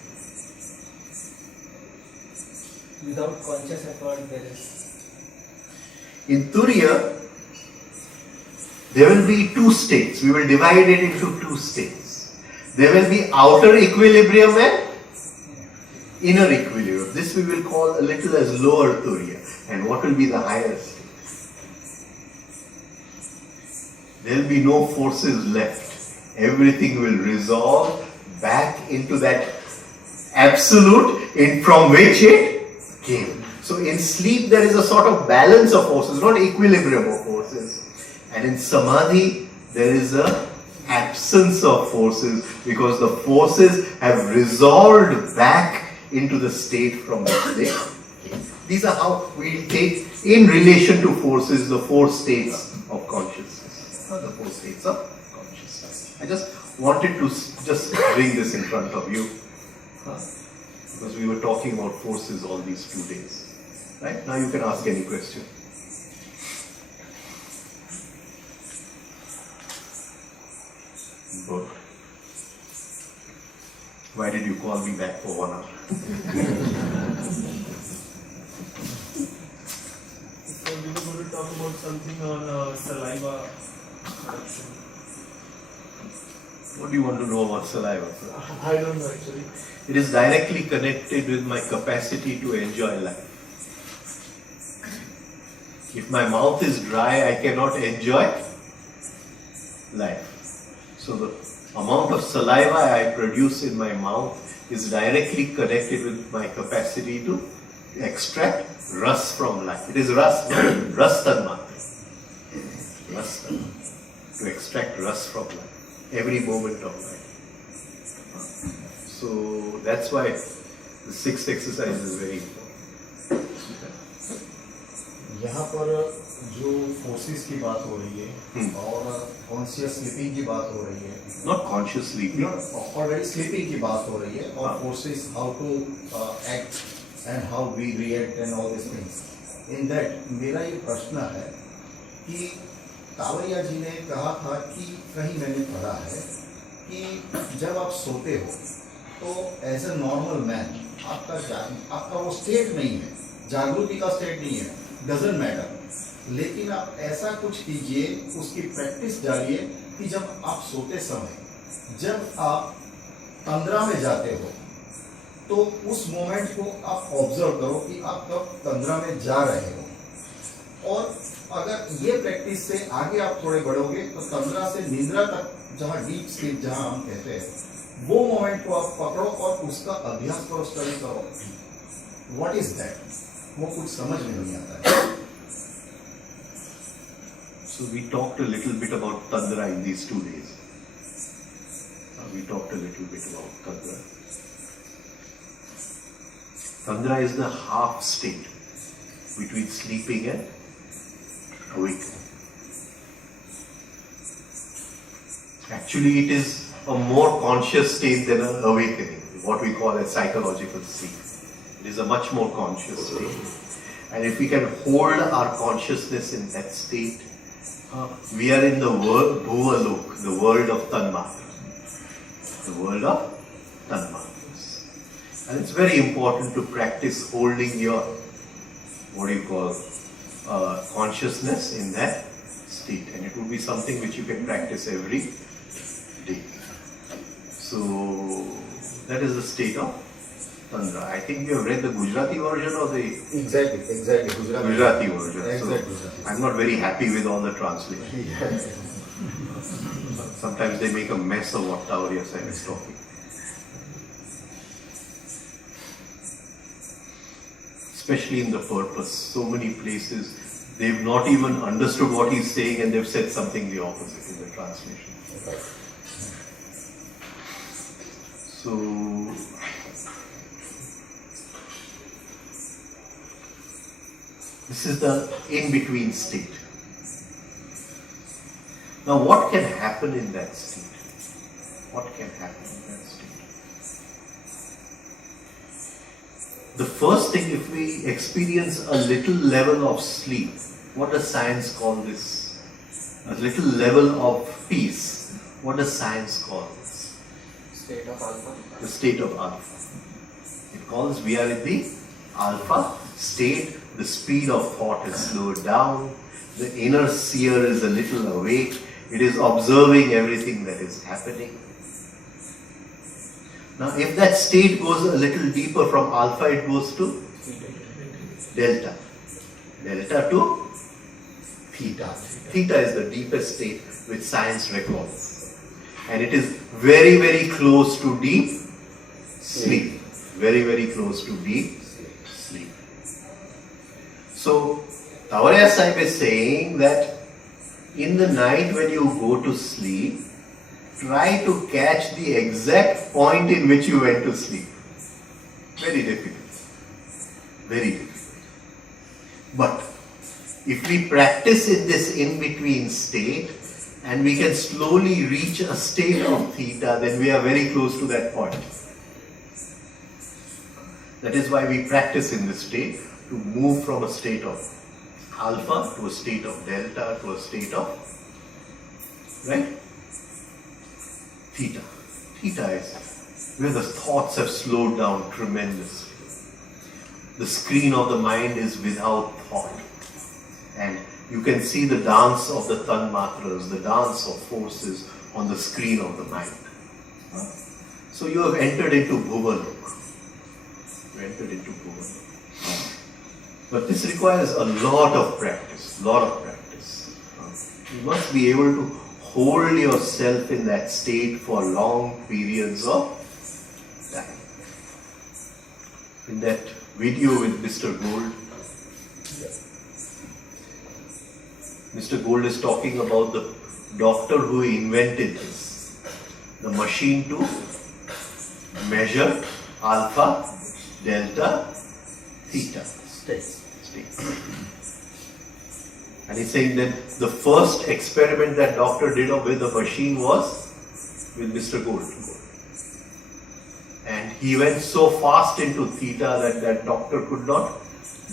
Without conscious effort, there is. In Turiya, there will be two states. We will divide it into two states. There will be outer equilibrium and inner equilibrium. This we will call a little as lower Turiya. And what will be the higher state? There will be no forces left. Everything will resolve back into that absolute from which it came. So in sleep there is a sort of balance of forces, not equilibrium of forces. And in samadhi there is an absence of forces because the forces have resolved back into the state from which they came. These are how we take in relation to forces the four states of consciousness. The four states of consciousness. I just wanted to just bring this in front of you. Because we were talking about forces all these 2 days. Right? Now you can ask any question. Good. Why did you call me back for 1 hour? So we were going to talk about something on saliva What do you want to know about saliva? I don't know actually. It is directly connected with my capacity to enjoy life. If my mouth is dry, I cannot enjoy life. So the amount of saliva I produce in my mouth is directly connected with my capacity to extract ras from life. It is ras, ras tanmatra. Ras tanmatra. To extract ras from life. Every moment of life. So that's why the sixth exercise is very important. यहाँ पर जो forces की बात हो रही है और conscious sleeping की बात हो रही है, Not conscious sleeping. Already sleeping की बात हो रही है और forces how to act and how we react and all this things. In that मेरा ये प्रश्न है कि कावरिया जी ने कहा था कि कहीं मैंने पढ़ा है कि जब आप सोते हो तो एज ए नॉर्मल मैन आपका वो स्टेट नहीं है, जागृति का स्टेट नहीं है, डजंट मैटर. लेकिन आप ऐसा कुछ कीजिए, उसकी प्रैक्टिस डालिए कि जब आप सोते समय जब आप तंद्रा में जाते हो तो उस मोमेंट को आप ऑब्जर्व करो कि आप कब तंद्रा में जा रहे हो. और अगर ये प्रैक्टिस से आगे आप थोड़े बढ़ोगे तो तंद्रा से निद्रा तक, जहाँ डीप स्लीप जहाँ हम कहते हैं, वो मोमेंट को आप पकड़ो और उसका अभ्यास करो, स्टडी करो. What is that? वो कुछ समझ में नहीं आता है. So we talked a little bit about Tandra in these 2 days. We talked a little bit about Tandra. Tandra is the half state between sleeping and awakening. Actually, it is a more conscious state than an awakening, what we call a psychological sleep. It is a much more conscious state. And if we can hold our consciousness in that state, we are in the world, Bhuvalok, the world of Tanmatra. The world of Tanmatras. And it's very important to practice holding your, what do you call, consciousness in that state. And it will be something which you can practice every day. So, that is the state of Tandra. I think you have read the Gujarati version of the... Exactly. Gujarati version. Exactly. So, I'm not very happy with all the translation. Sometimes they make a mess of what Tauriya Sahib is talking. Especially in the purpose. So many places, they've not even understood what he's saying and they've said something the opposite in the translation. So, this is the in-between state. Now, what can happen in that state? What can happen in that state? The first thing, if we experience a little level of sleep, what does science call this? A little level of peace. What does science call this? State of alpha. The state of alpha. It calls we are in the alpha state. The speed of thought is slowed down. The inner seer is a little awake. It is observing everything that is happening. Now, if that state goes a little deeper from alpha, it goes to delta. Delta to theta. Theta is the deepest state which science records. And it is very, very close to deep sleep. Very, very close to deep sleep. So, Tauriya Sahib is saying that in the night when you go to sleep, try to catch the exact point in which you went to sleep. Very difficult. Very difficult. But if we practice in this in-between state and we can slowly reach a state of theta, then we are very close to that point. That is why we practice in this state, to move from a state of alpha to a state of delta to a state of, right? Theta. Theta is where the thoughts have slowed down tremendously. The screen of the mind is without thought. And you can see the dance of the tanmatras, the dance of forces on the screen of the mind. So you have entered into Bhuvalok. You entered into Bhuvalok. But this requires a lot of practice, You must be able to hold yourself in that state for long periods of time. In that video with Mr. Gold, Mr. Gold is talking about the doctor who invented this, the machine to measure alpha, delta, theta. State. And he's saying that the first experiment that doctor did with the machine was with Mr. Gold. And he went so fast into theta that that doctor could not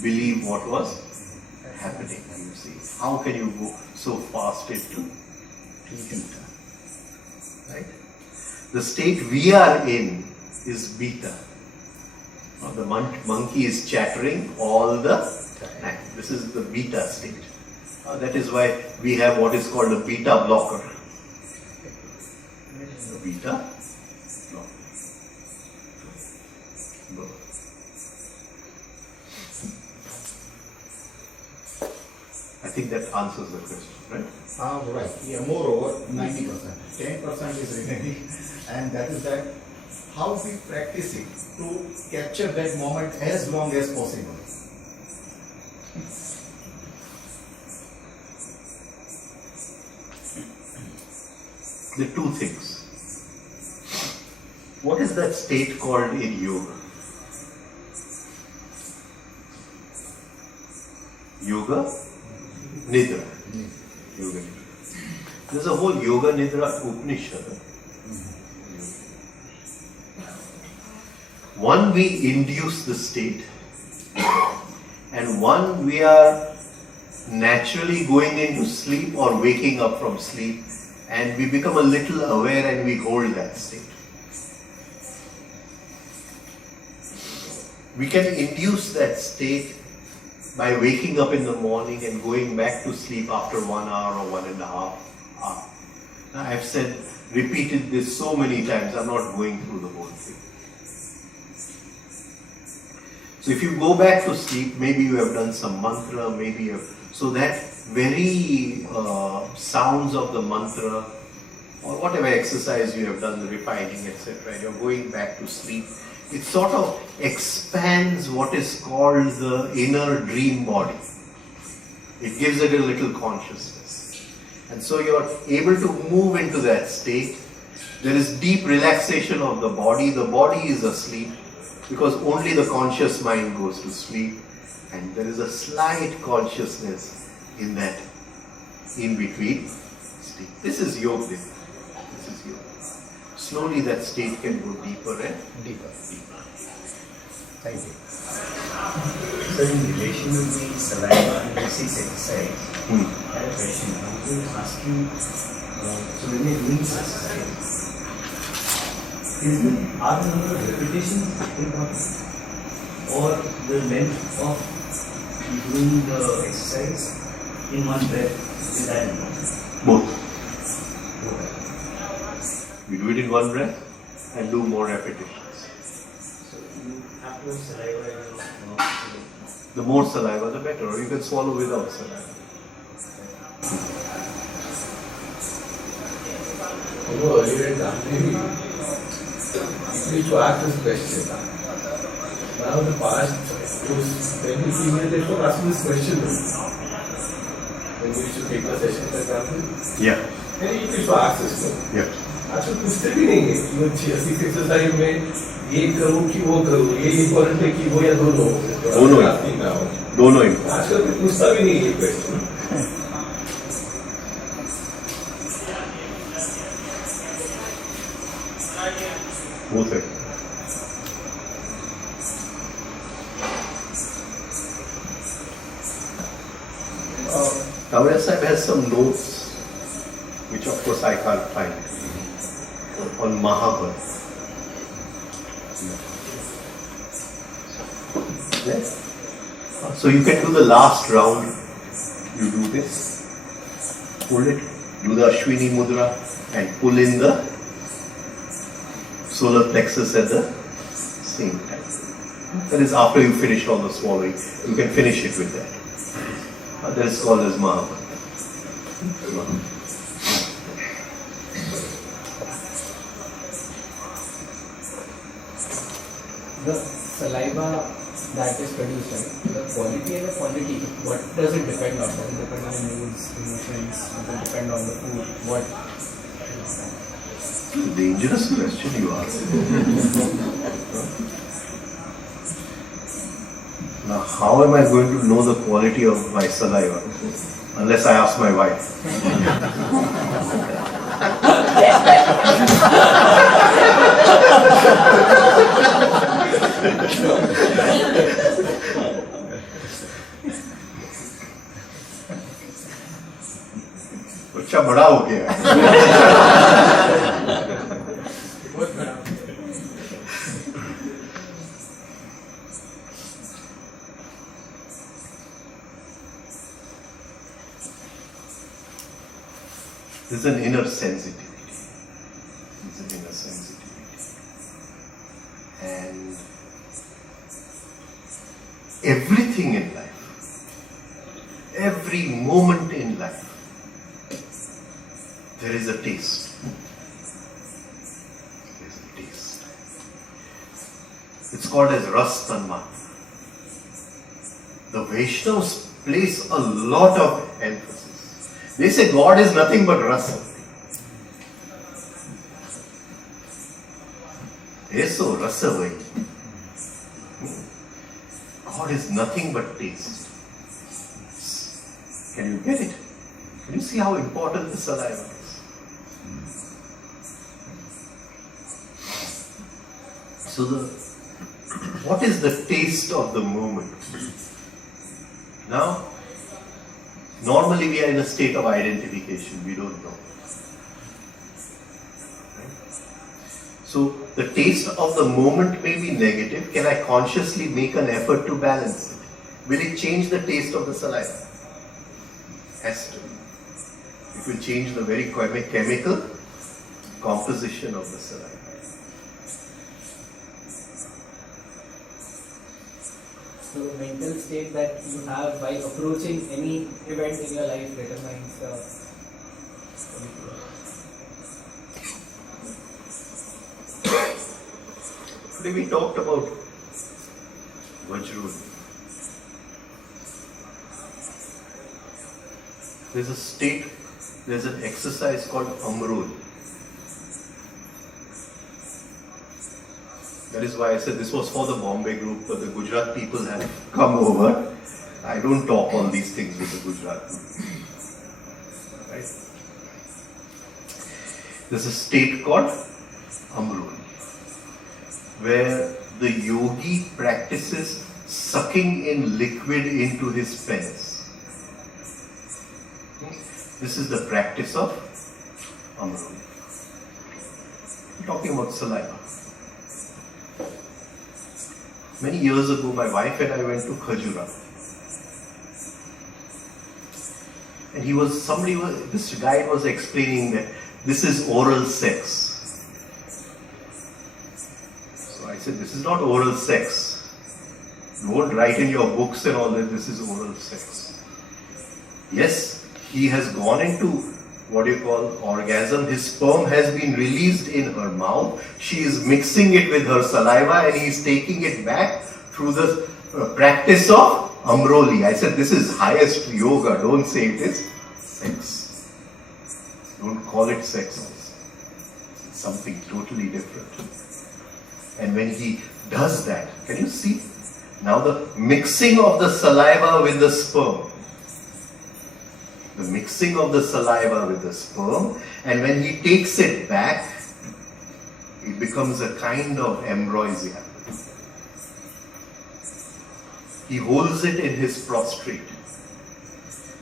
believe what was happening. You see, how can you go so fast into theta? Right? The state we are in is beta. Now the monkey is chattering all the time. This is the beta state. That is why we have what is called a beta blocker. A beta blocker. I think that answers the question, right? Right. Yeah, moreover, 90%. 10% is remaining, and that is that how we practice it to capture that moment as long as possible. The two things. What is that state called in yoga? Yoga Nidra. Yoga Nidra. There's a whole Yoga Nidra Upanishad. One, we induce the state, and one, we are naturally going into sleep or waking up from sleep, and we become a little aware and we hold that state. We can induce that state by waking up in the morning and going back to sleep after 1 hour or 1.5 hours. Now, I have repeated this so many times, I'm not going through the whole thing. So if you go back to sleep, maybe you have done some mantra, maybe you have, so that very sounds of the mantra or whatever exercise you have done, the refining, etc., you're going back to sleep. It sort of expands what is called the inner dream body. It gives it a little consciousness. And so you're able to move into that state. There is deep relaxation of the body. The body is asleep because only the conscious mind goes to sleep. And there is a slight consciousness in that in-between state. This is yoga. This is yoga. Slowly that state can go deeper and deeper. Thank you. So in relation to the saliva and basic exercise, I had a question. I was going to ask you, so when you're doing this exercise, are the number of repetitions important? Or the length of doing the exercise in one breath, is that important? Both. You do it in one breath and do more repetitions. No saliva in your mouth. The more saliva, the better. Or you can swallow without saliva. You know, earlier in the afternoon, you asked this question. Now the past, those 10 to 15 minutes, they don't ask this question. When we used to take the session, for example. Yeah. Then you used to ask this question. Yeah. आजकल पूछते भी नहीं है कि वो 6 exercise में ये करूँ कि वो करूँ, ये इम्पोर्टेंट है कि वो या दोनों दोनों आजकल कोई पूछता भी नहीं है क्वेश्चन. Both है. Now, Sahib has some notes, which of course I can't find, on Mahabharata. Yes. So you can do the last round. You do this, pull it, do the Ashwini Mudra and pull in the solar plexus at the same time. That is after you finish all the swallowing. You can finish it with that. That is called as Mahabharata. The saliva that is produced, right? The quality and the quantity, what does it depend on? Does it depend on the moods, emotions? Does it depend on the food? What? It's a dangerous question you ask. Now, how am I going to know the quality of my saliva? Unless I ask my wife. बच्चा बड़ा हो गया है. There's an inner sensitivity. It's an inner sensitivity. And everything in life, every moment in life, there is a taste. There is a taste. It's called as Ras Tanma. The Vaishnavas place a lot of emphasis. They say God is nothing but rasa. Eso rasa vai. God is nothing but taste. Can you get it? Can you see how important the saliva is? So what is the taste of the moment? Now, normally we are in a state of identification, we don't know. Right? So the taste of the moment may be negative. Can I consciously make an effort to balance it? Will it change the taste of the saliva? Has to. It will change the very chemical composition of the saliva. So the mental state that you have by approaching any event in your life determines the Today we talked about Vajrud. There's a state, there's an exercise called Amrud. That is why I said this was for the Bombay group, but the Gujarat people have come over. I don't talk all these things with the Gujarat people. Right? There's a state called Amrud, where the yogi practices sucking in liquid into his penis. This is the practice of Amrud. I'm talking about saliva. Many years ago, my wife and I went to Khajura. And this guy was explaining that this is oral sex. So I said, this is not oral sex. Don't write in your books and all that this is oral sex. Yes, he has gone into orgasm. His sperm has been released in her mouth. She is mixing it with her saliva and he is taking it back through the practice of Amroli. I said, this is highest yoga. Don't say it is sex. Don't call it sex also. It's something totally different. And when he does that, can you see? Now the mixing of the saliva with the sperm. The mixing of the saliva with the sperm, and when he takes it back, it becomes a kind of ambrosia. He holds it in his prostrate,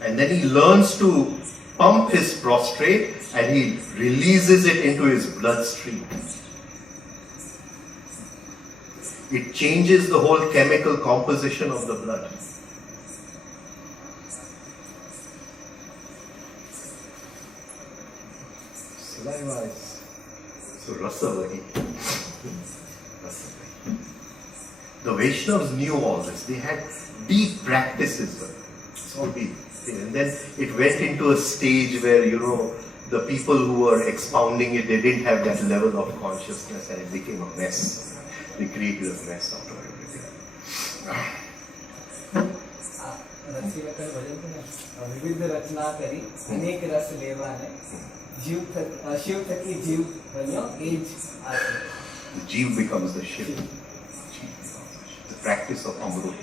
and then he learns to pump his prostrate and he releases it into his bloodstream. It changes the whole chemical composition of the blood. Rasavahi. The Vaishnavas knew all this. They had deep practices. So deep. And then it went into a stage where, the people who were expounding it, they didn't have that level of consciousness and it became a mess. They created a mess out of everything. विविध रचना करी अनेक रस लेवाने जीव शिव थकी जीव बन्यो as आसे. The Jeev becomes the Shiv. The practice of Amrut.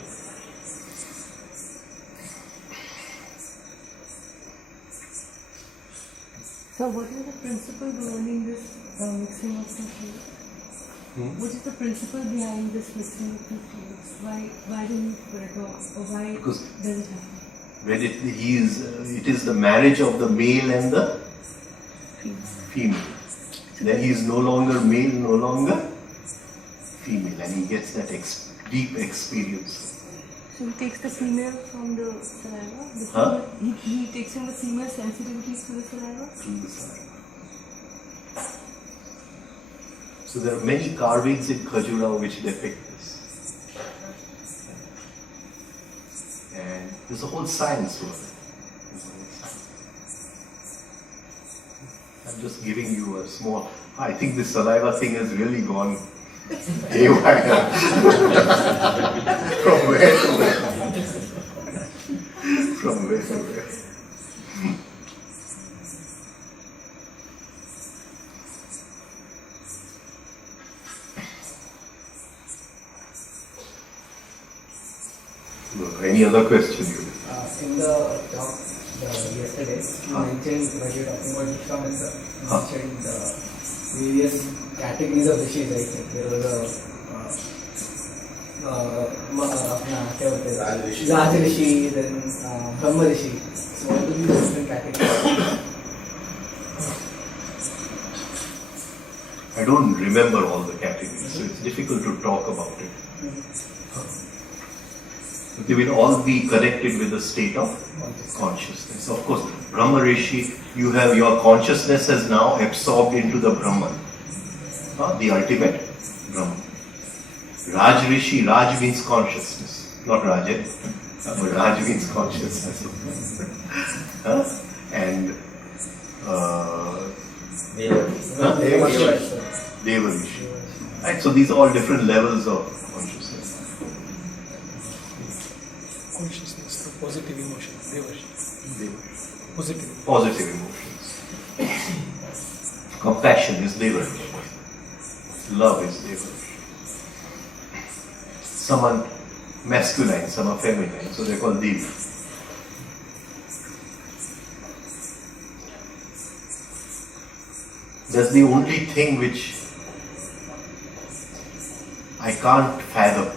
So what is the principle behind this mixing of two fluids? What is the principle behind this mixing of two fluids? Why do you need for it, or why does it happen? When it is the marriage of the male and the female. Then he is no longer male, no longer female, and he gets that deep experience. So he takes the female from the saliva? He takes in the female sensitivities through the saliva? Through the saliva. So there are many carvings in Khajuraho which depict this. And there's a whole science to it. I'm just giving you a small... I think this saliva thing has really gone haywire. From where to where? From where to where? Any other question you have? In the talk yesterday, you mentioned when you were talking about Vishwamitra, you mentioned various categories of rishis, I think. There was Raj Rishi, then Brahma Rishi. So what are these different categories? I don't remember all the categories, so it's difficult to talk about it. They will all be connected with a state of consciousness. Of course, Brahma Rishi, you have your consciousness is now absorbed into the Brahman, the ultimate Brahman. Raj Rishi, Raj means consciousness, not Rajan, but Raj means consciousness. And Deva Rishi. Right, so these are all different levels of consciousness. Consciousness, the positive emotion, Devashi. Positive emotions. Compassion is Devashi. Love is Devashi. Some are masculine, some are feminine, so they're called Devi. That's the only thing which I can't fathom.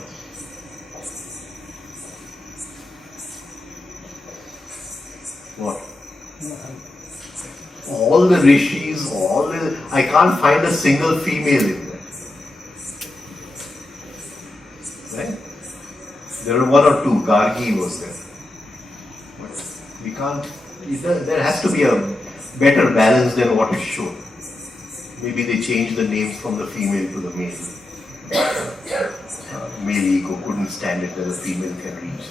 What? All the rishis, I can't find a single female in there. Right? There were one or two, Gargi was there. But we can't, there has to be a better balance than what is shown. Maybe they changed the names from the female to the male. Male ego couldn't stand it that a female can reach.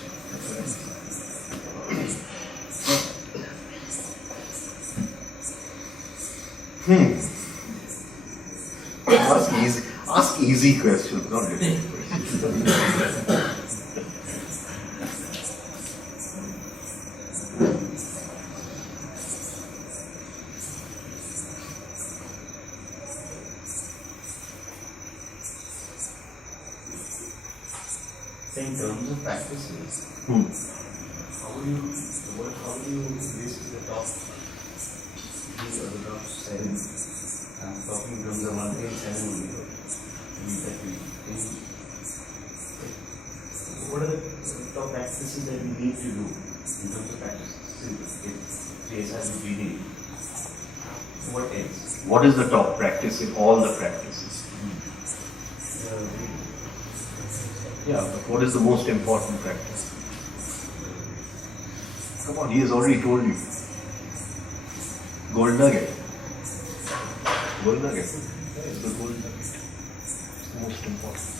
Ask easy questions, not difficult questions. In terms of practices, how do you raise to the top? These are the top 7. I'm talking in terms of 1 and 7 only. What are the top practices that we need to do in terms of practices? As we breathing. What else? What is the top practice in all the practices? Yeah, but what is the most important practice? Come on, he has already told you. Gold nugget. Gold nugget. is the goal target. It's the most important.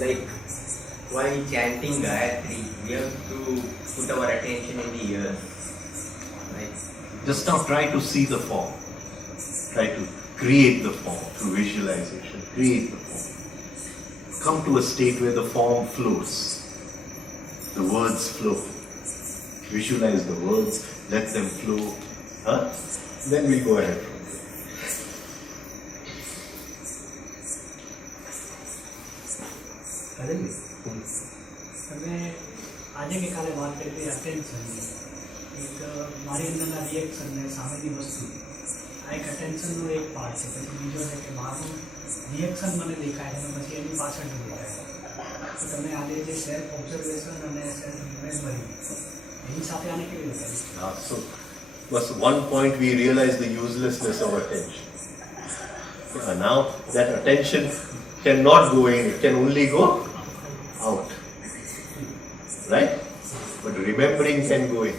Like while chanting Gayatri, we have to put our attention in the ears. Like Just now try to see the form. Try to create the form through visualization. Create the form. Come to a state where the form flows. The words flow. Visualize the words, let them flow. Huh? Then we'll go ahead from there. તમે આજે કે કાલે વાત કરી અટેન્શનની એક મારી અંદરના reaction ને સામેની વસ્તુ આ એક અટેન્શનનો એક પાર્ટ છે. પછી બીજો છે કે મારું રિએક્શન મને દેખાય અને પછી એની પાછળ દેખાય. તો તમે આજે જે સેલ્ફ ઓબ્ઝર્વેશન અને સેલ્ફ રિમેમ્બરિંગ એની સાથે આને કેવી રીતે કરી? So, was one point we realized the uselessness of attention. Now that attention cannot go in, it can only go out. Right? But remembering can go in.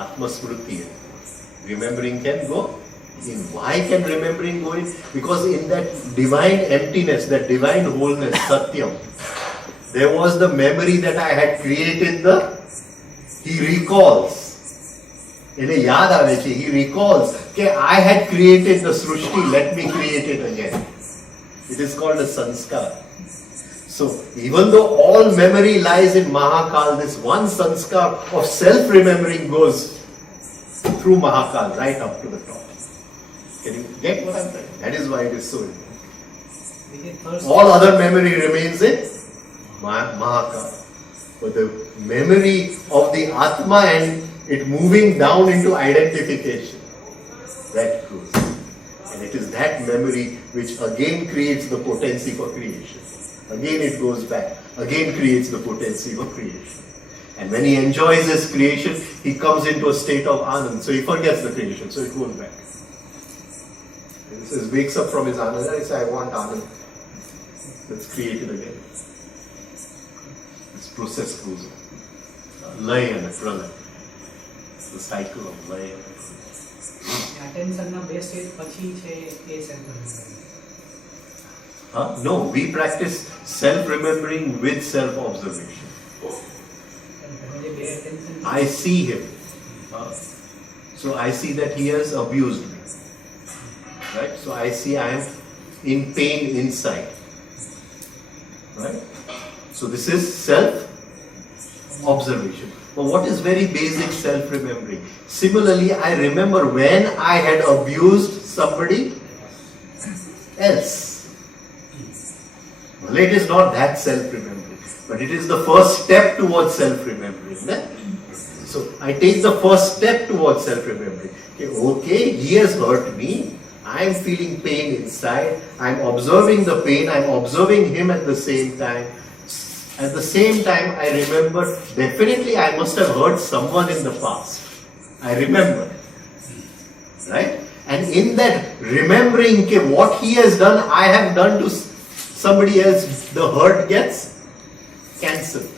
Atma Smriti. Remembering can go in. Why can remembering go in? Because in that divine emptiness, that divine wholeness, Satyam, there was the memory that I had created he recalls. He recalls that I had created the Srushti, let me create it again. It is called a sanskar. So, even though all memory lies in Mahakal, this one sanskar of self-remembering goes through Mahakal, right up to the top. Can you get what I'm saying? That is why it is so important. All other memory remains in Mahakal. But the memory of the Atma and it moving down into identification, that goes. And it is that memory which again creates the potency for creation. Again it goes back, again creates the potency for creation. And when he enjoys his creation, he comes into a state of Anand. So he forgets the creation, so it goes back. And he says, wakes up from his Anand, and he says, I want Anand. Let's create it again. This process goes on. Lay and pralay. The cycle of lay and pralay. અટેન્શનના બે stage પછી છે એ self remembering. No, we practice self-remembering with self-observation. I see him. So I see that he has abused me. Right? So I see I am in pain inside. Right? So this is self-observation. But what is very basic self-remembering? Similarly, I remember when I had abused somebody else. Well, it is not that self-remembering, but it is the first step towards self-remembering. So I take the first step towards self-remembering. Okay, he has hurt me. I am feeling pain inside. I am observing the pain. I am observing him at the same time. At the same time, I remember, definitely I must have hurt someone in the past. I remember. Right? And in that remembering what he has done, I have done to somebody else, the hurt gets cancelled.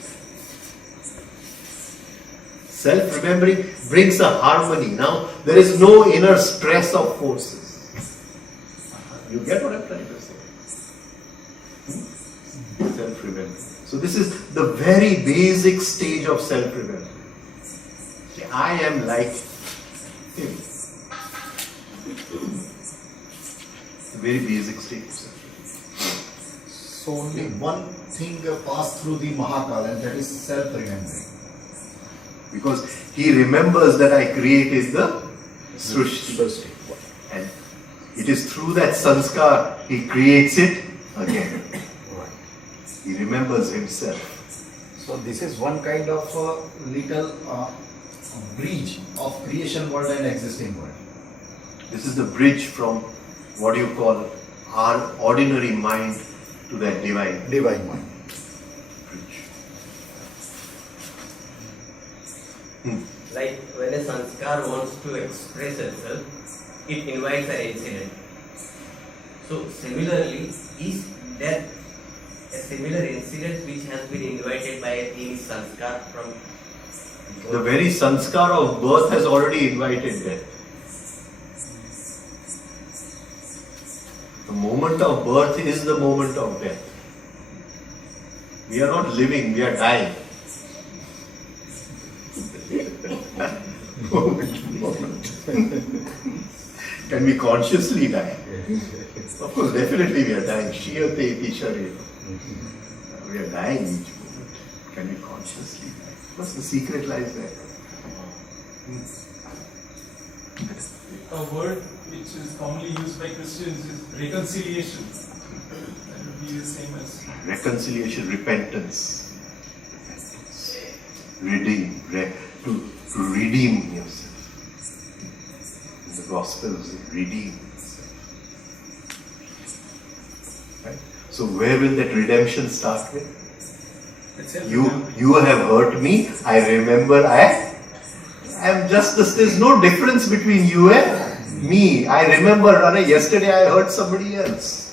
Self-remembering brings a harmony. Now, there is no inner stress of forces. You get what I'm trying to say? Self-remembering. So this is the very basic stage of self-remembering. I am like him. The very basic stage. So only one thing passed through the Mahakal, and that is self-remembering. Because he remembers that I created the Srushti. And it is through that sanskar he creates it again. He remembers himself. So this is one kind of little bridge of creation world and existing world. This is the bridge from what you call our ordinary mind to that divine mind. Bridge. Like when a sanskar wants to express itself, it invites an incident. So similarly, is there a similar incident which has been invited by any sanskar from The very sanskar of birth has already invited death. The moment of birth is the moment of death. We are not living, we are dying. Moment. Can we consciously die? Of course, definitely we are dying. Shiyate iti sharir. We are dying each moment. Can we consciously die? What's the secret lies there? A word which is commonly used by Christians is reconciliation. That would be the same as Reconciliation, repentance. Redeem, to redeem yourself. In the Gospels, redeem yourself. Right? So where will that redemption start with? You have hurt me, I remember I am just this. There's no difference between you and me. I remember, yesterday I hurt somebody else.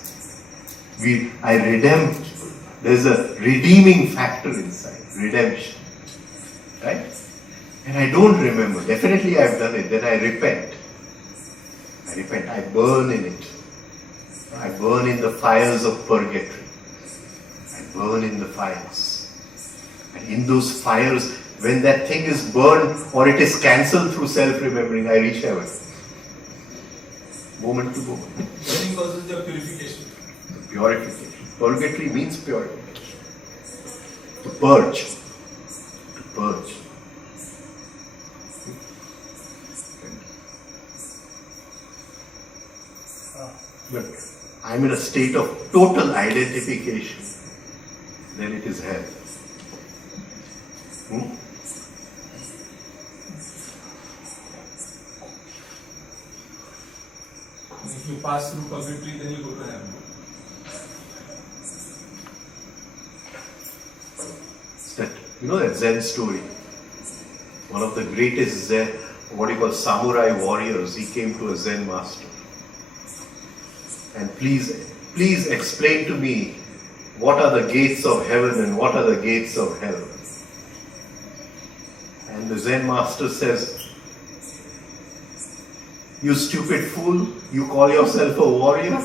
I redeemed. There's a redeeming factor inside, redemption. Right? And I don't remember. Definitely I've done it. Then I repent. I burn in it. I burn in the fires of purgatory. I burn in the fires. And in those fires, when that thing is burned or it is cancelled through self-remembering, I reach heaven. Moment to moment. burning causes the purification. The purification. Purgatory means purification. To purge. To purge. But I'm in a state of total identification. Then it is hell. If you pass through purgatory, then you go to heaven. That Zen story. One of the greatest Zen, what you call samurai warriors, he came to a Zen master. And please explain to me what are the gates of heaven and what are the gates of hell. And the Zen master says, you stupid fool, you call yourself a warrior?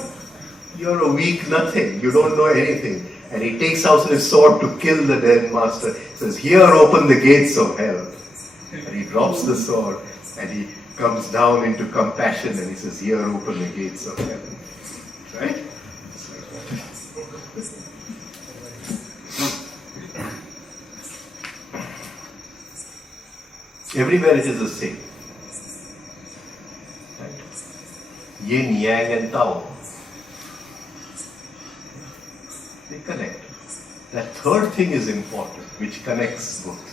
You're a weak nothing, you don't know anything. And he takes out his sword to kill the Zen master. He says, here open the gates of hell. And he drops the sword and he comes down into compassion and he says, here open the gates of heaven. Right? Everywhere it is the same. Right? Yin, Yang and Tao. They connect. That third thing is important, which connects both.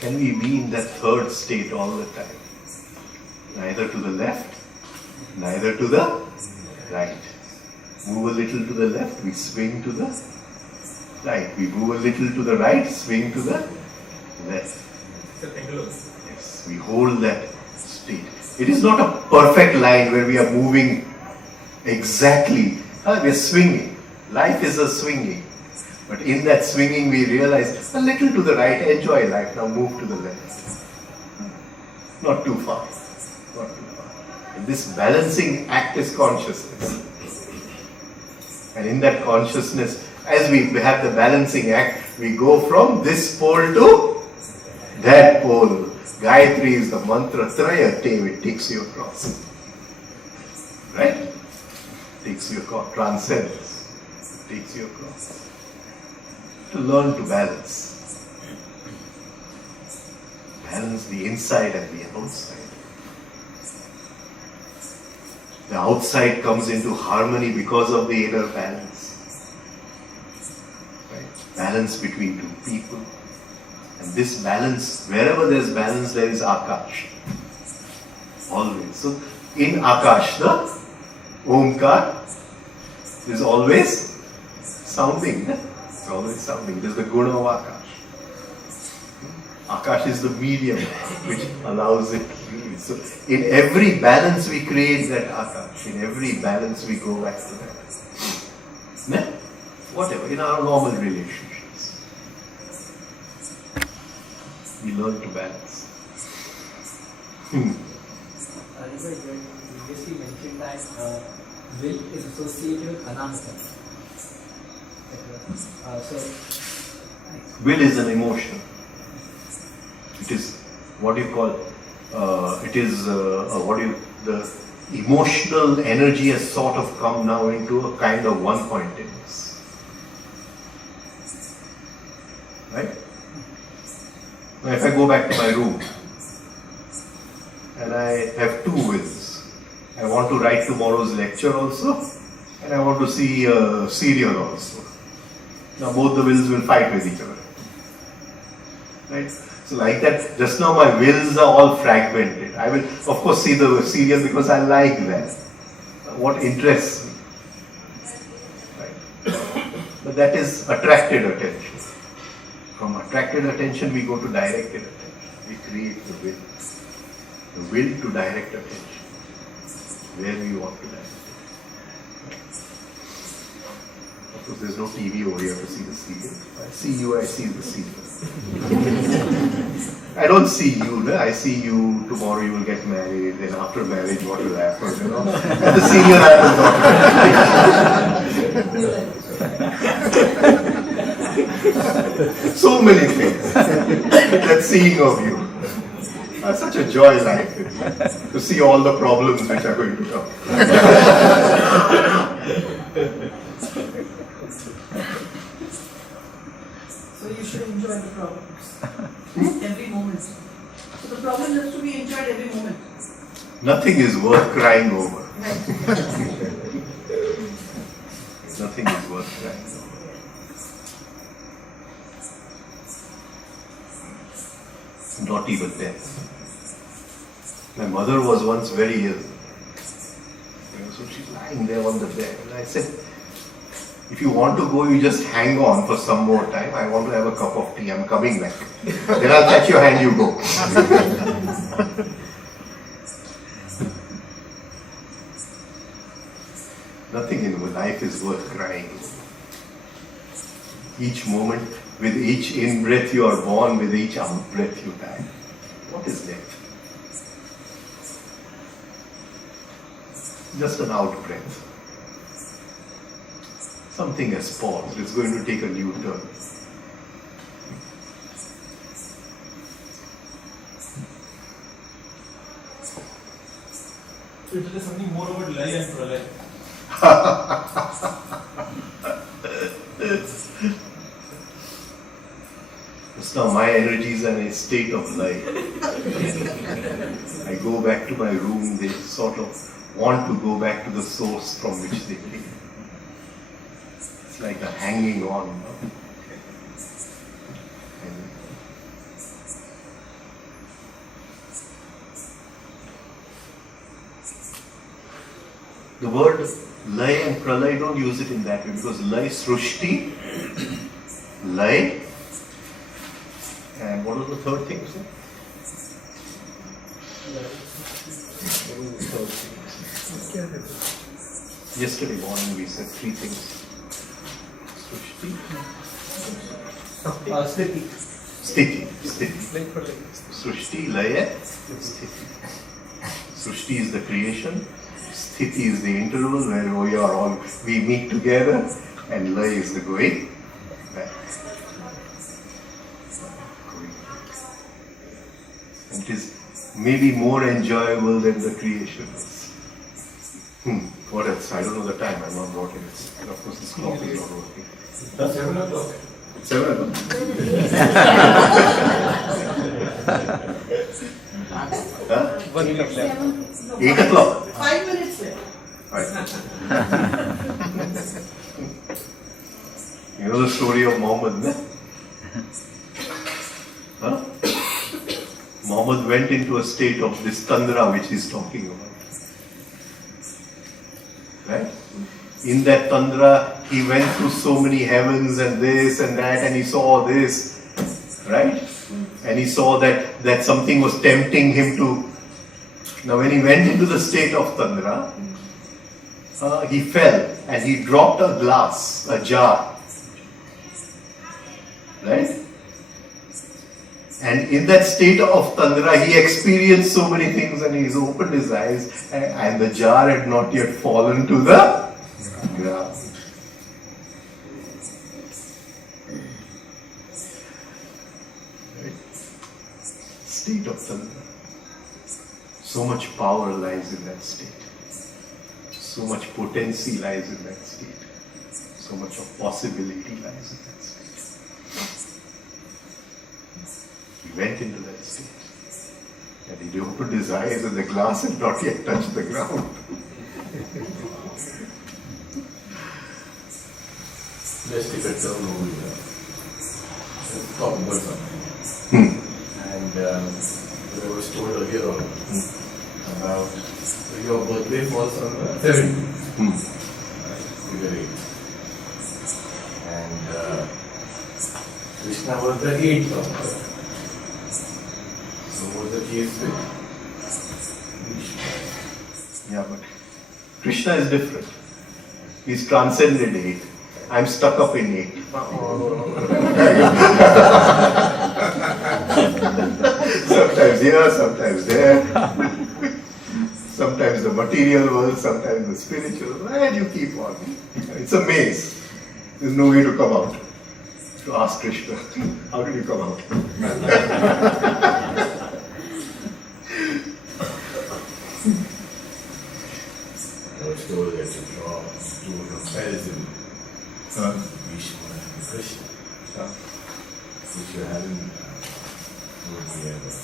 Can we be in that third state all the time? Neither to the left, neither to the right. Move a little to the left, we swing to the right. We move a little to the right, swing to the left. Yes, we hold that state. It is not a perfect line where we are moving exactly. We are swinging. Life is a swinging. But in that swinging we realize a little to the right, enjoy life, now move to the left. Not too far. Not too far. And this balancing act is consciousness. And in that consciousness, as we have the balancing act, we go from this pole to that pole. Gayatri is the mantra, Trayate, it takes you across. Right? Takes you across, transcends. Takes you across. To learn to balance. Balance the inside and the outside. The outside comes into harmony because of the inner balance. Right? Balance between two people. And this balance, wherever there is balance, there is Akash. Always. So, in Akash, the Omkar is always sounding. It's always sounding. It is the guna of Akash. Akash is the medium which allows it to be. So, in every balance we create that Akash. In every balance we go back to that. Whatever, in our normal relationships. We learn to balance. You previously mentioned that will is associated with anahata. Will is an emotion. It is what you call, the emotional energy has sort of come now into a kind of one-pointedness. Right? Now if I go back to my room and I have two wills, I want to write tomorrow's lecture also and I want to see a serial also. Now both the wills will fight with each other. Right? So like that, just now my wills are all fragmented. I will of course see the serial because I like that. What interests me. Right? But that is attracted attention. From attracted attention we go to directed attention. We create the will. The will to direct attention. Where we want to direct. Of course, there's no TV over here to see the serial. I see you, I see the serial. I don't see you, no? I see you, tomorrow you will get married, then after marriage what will happen, you know? And the serial happens automatically. So many things. That seeing of you. Such a joy life to see all the problems which are going to come. So you should enjoy the problems every moment. So the problem has to be enjoyed every moment. Nothing is worth crying over. Nothing is worth crying over. Not even death. My mother was once very ill. So she's lying there on the bed. And I said, if you want to go, you just hang on for some more time. I want to have a cup of tea. I'm coming back. Then I'll catch your hand, you go. Nothing in life is worth crying. Each moment, with each in-breath you are born, with each out-breath you die. What is death? Just an out-breath. Something has paused. It's going to take a new turn. So tell us something more about Lay and Pralay. Just now my energies are in a state of life. I go back to my room, they sort of want to go back to the source from which they came. It's like a hanging on. The word Lay and Pralay, don't use it in that way because Lay, Srushti, Lay, and what was the third thing you said? Yesterday morning we said three things. Srushti, Sthiti. Srushti, Laya, Sthiti. Srushti is the creation. Sthiti is the interval where we meet together, and Lay is the going back. And it is maybe more enjoyable than the creation is. What else? I don't know the time. I'm not working. And of course, this clock is not working. 7 o'clock. 7 o'clock. Huh? 8 o'clock. 5 minutes left. You know the story of Muhammad, no? Huh? Muhammad went into a state of this tandra which he's talking about. Right? In that tandra, he went through so many heavens and this and that, and he saw this, right? And he saw that something was tempting him to. Now, when he went into the state of tandra, he fell and he dropped a glass, a jar, right? And in that state of Tandra, he experienced so many things and he opened his eyes and the jar had not yet fallen to the ground. Right? State of Tandra. So much power lies in that state. So much potency lies in that state. So much of possibility lies in that state. He went into that state. And he opened his eyes and the glass had not yet touched the ground. Let's take a turn over here. Let's talk about something. And I was told earlier on about your birthday falls on the 7th. Figure 8. And Krishna was the 8th of birth. So was the case with Krishna. Yeah, but Krishna is different. He's transcended 8. I'm stuck up in 8. Sometimes here, sometimes there. Sometimes the material world, sometimes the spiritual world. And you keep on. It's a maze. There's no way to come out. To ask Krishna, how did you come out? I was told that to draw a comparison Vishnu and Krishna, which you haven't told me about.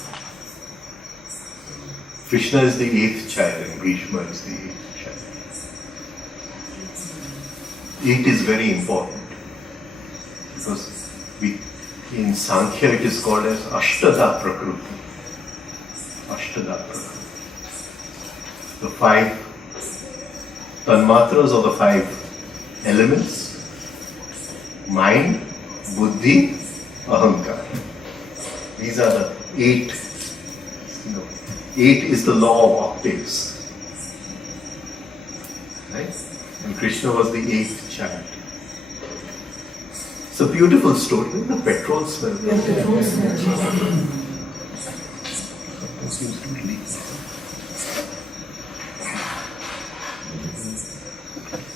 Krishna is the 8th child and Bhishma is the 8th child. 8 is very important because in Sankhya it is called as Ashtada Prakruti. Ashtada Prakruti. The 5 tanmatras or the 5 elements: mind, buddhi, ahankar. These are the 8. 8 is the law of octaves. Right? And Krishna was the 8th child. It's a beautiful story. The petrol smell. Something seems to be leaking.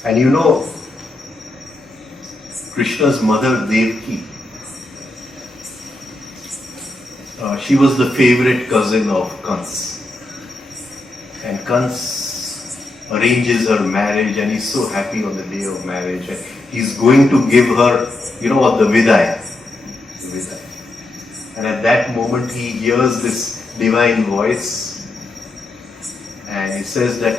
And you know, Krishna's mother Devaki, she was the favorite cousin of Kans. And Kans arranges her marriage and he's so happy on the day of marriage. And he's going to give her, you know what, the Vidaya. The Vidaya. And at that moment he hears this divine voice and he says that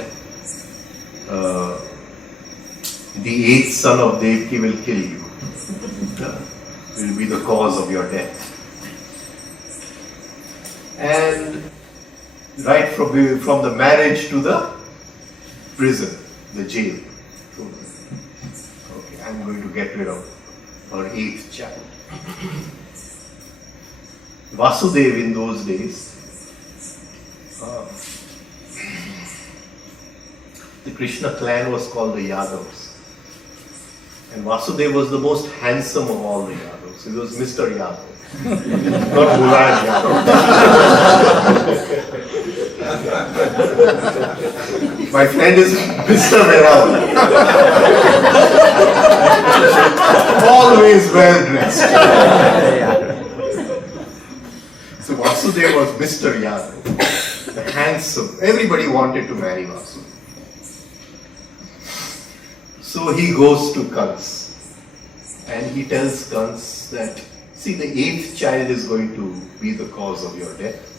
the 8th son of Devaki will kill you. Will be the cause of your death. And right from the marriage to the prison, the jail. Okay, I'm going to get rid of her 8th child. Vasudev in those days, the Krishna clan was called the Yadavs. And Vasudev was the most handsome of all the Yadavs. He was Mr. Yadav. Not Mulad Yadav. My friend is Mr. Mehra. Always well dressed. So Vasudev was Mr. Yadav, the handsome. Everybody wanted to marry Vasudev. So he goes to Kans and he tells Kans that, see, the 8th child is going to be the cause of your death.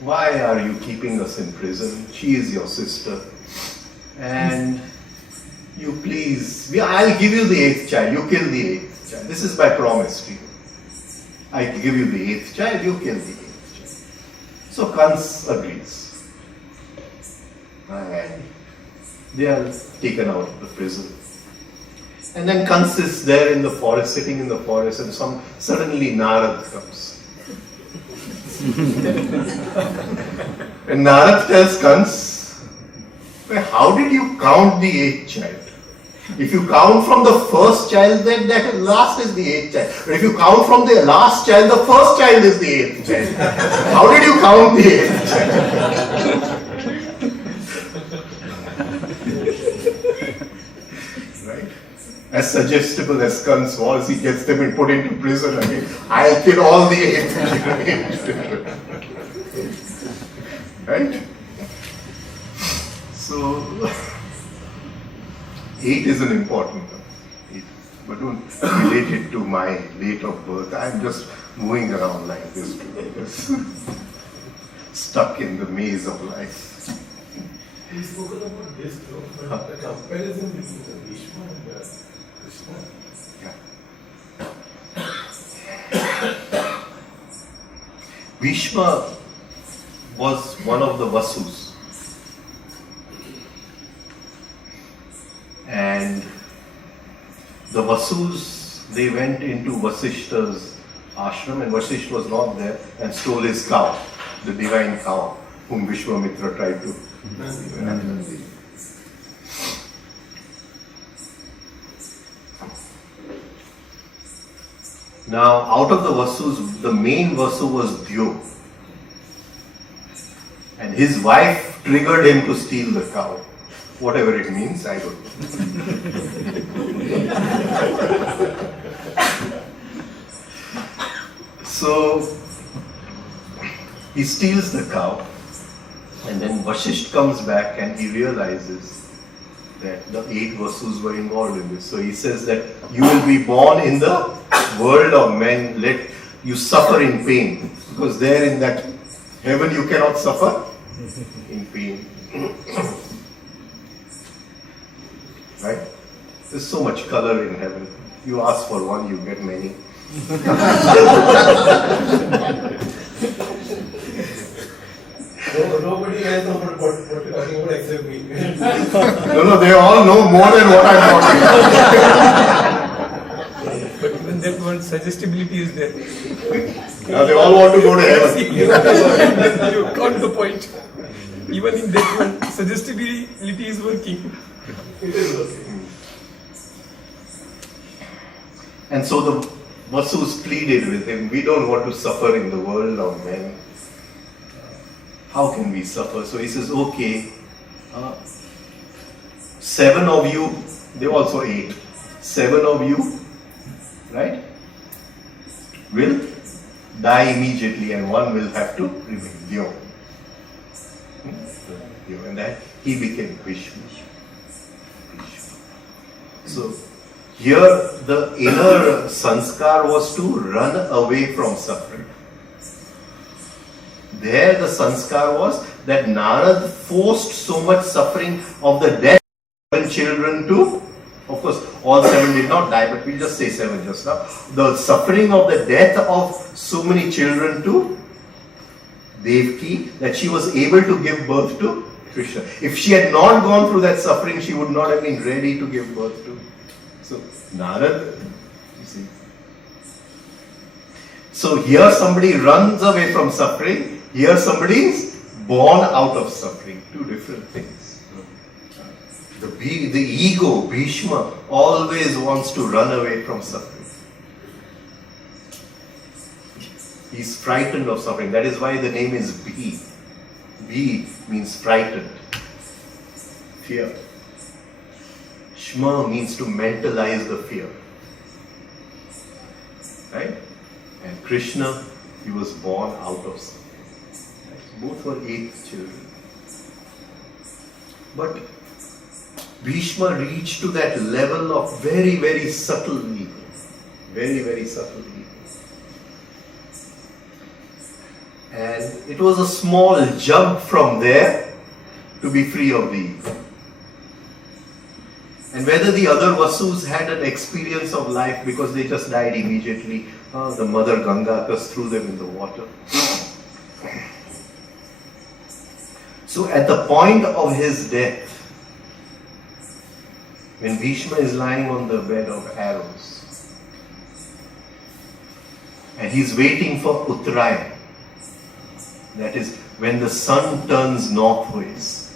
Why are you keeping us in prison? She is your sister. And you please, I'll give you the 8th child, you kill the 8th child. This is my promise to you. I give you the 8th child, you kill the 8th child. So Kans agrees. And they are taken out of the prison. And then Kans is there in the forest, sitting in the forest, and suddenly Narad comes. And Narad tells Kans, how did you count the 8th child? If you count from the first child, then that last is the 8th child. But if you count from the last child, the first child is the 8th child. How did you count the 8th child? Right? As suggestible as Kans was, he gets them and put into prison again. I'll kill all the 8th children. Right? So, 8 is an important number. 8. But don't relate it to my date of birth. I'm just moving around like this, just stuck in the maze of life. We spoke about this, but the comparison between the Bhishma and the Krishna. Yeah. Bhishma was one of the Vasus. And the Vasus, they went into Vasishta's ashram, and Vasishta was not there, and stole his cow, the divine cow, whom Vishwamitra tried to. Now, out of the Vasus, the main Vasu was Dhyo. And his wife triggered him to steal the cow. Whatever it means, I don't know. So, he steals the cow, and then Vasisht comes back and he realizes that the 8 Vasus were involved in this. So he says that you will be born in the world of men, let you suffer in pain, because there in that heaven you cannot suffer in pain. Right? There's so much color in heaven. You ask for one, you get many. Nobody has known what you're talking about except me. No, they all know more than what I'm talking about. But even that one suggestibility is there. Now they all want to go to heaven. You count the point. Even in that one, suggestibility is working. And so the Vasus pleaded with him, we don't want to suffer in the world of men. How can we suffer? So he says, okay, 7 of you, they also 8, 7 of you, right, will die immediately and 1 will have to remain. Dhyo. And then he became Bhishma. So here the inner sanskar was to run away from suffering. There the sanskar was that Narad forced so much suffering of the death of 7 children to, of course all 7 did not die, but we'll just say 7 just now. The suffering of the death of so many children to Devaki, that she was able to give birth to Krishna. If she had not gone through that suffering, she would not have been ready to give birth to. So, Narad, you see. So here somebody runs away from suffering, here somebody is born out of suffering. 2 different things. The ego, Bhishma, always wants to run away from suffering. He's frightened of suffering. That is why the name is Bhi. Bhi means frightened. Fear. Shma means to mentalize the fear. Right? And Krishna, he was born out of suffering. Right? Both were 8 children. But Bhishma reached to that level of very, very subtle ego. Very, very subtle ego. And it was a small jump from there to be free of the ego. And whether the other Vasus had an experience of life because they just died immediately, the mother Ganga just threw them in the water. So at the point of his death, when Bhishma is lying on the bed of arrows, and he's waiting for Uttarayan, that is, when the sun turns northways.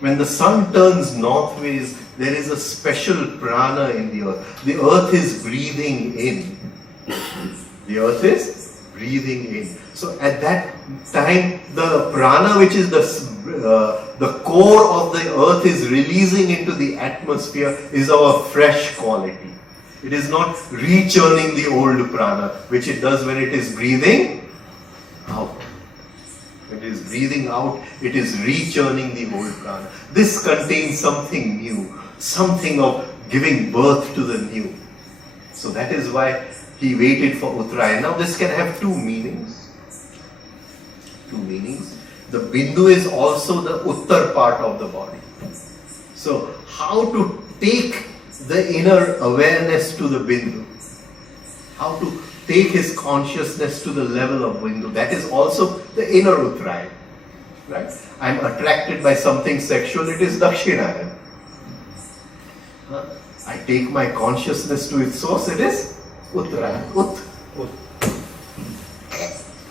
When the sun turns northways, there is a special prana in the earth. The earth is breathing in. The earth is breathing in. So at that time, the prana, which is the core of the earth, is releasing into the atmosphere, is of a fresh quality. It is not rechurning the old prana, which it does when it is breathing out. When it is breathing out, it is rechurning the old prana. This contains something new, something of giving birth to the new. So that is why he waited for Uttarayan. Now this can have two meanings. Two meanings. The bindu is also the uttar part of the body. So how to take the inner awareness to the bindu? How to take his consciousness to the level of bindu? That is also the inner Uttarayan. Right? I am attracted by something sexual, it is Dakshinayan. I take my consciousness to its source, it is Uttarayan.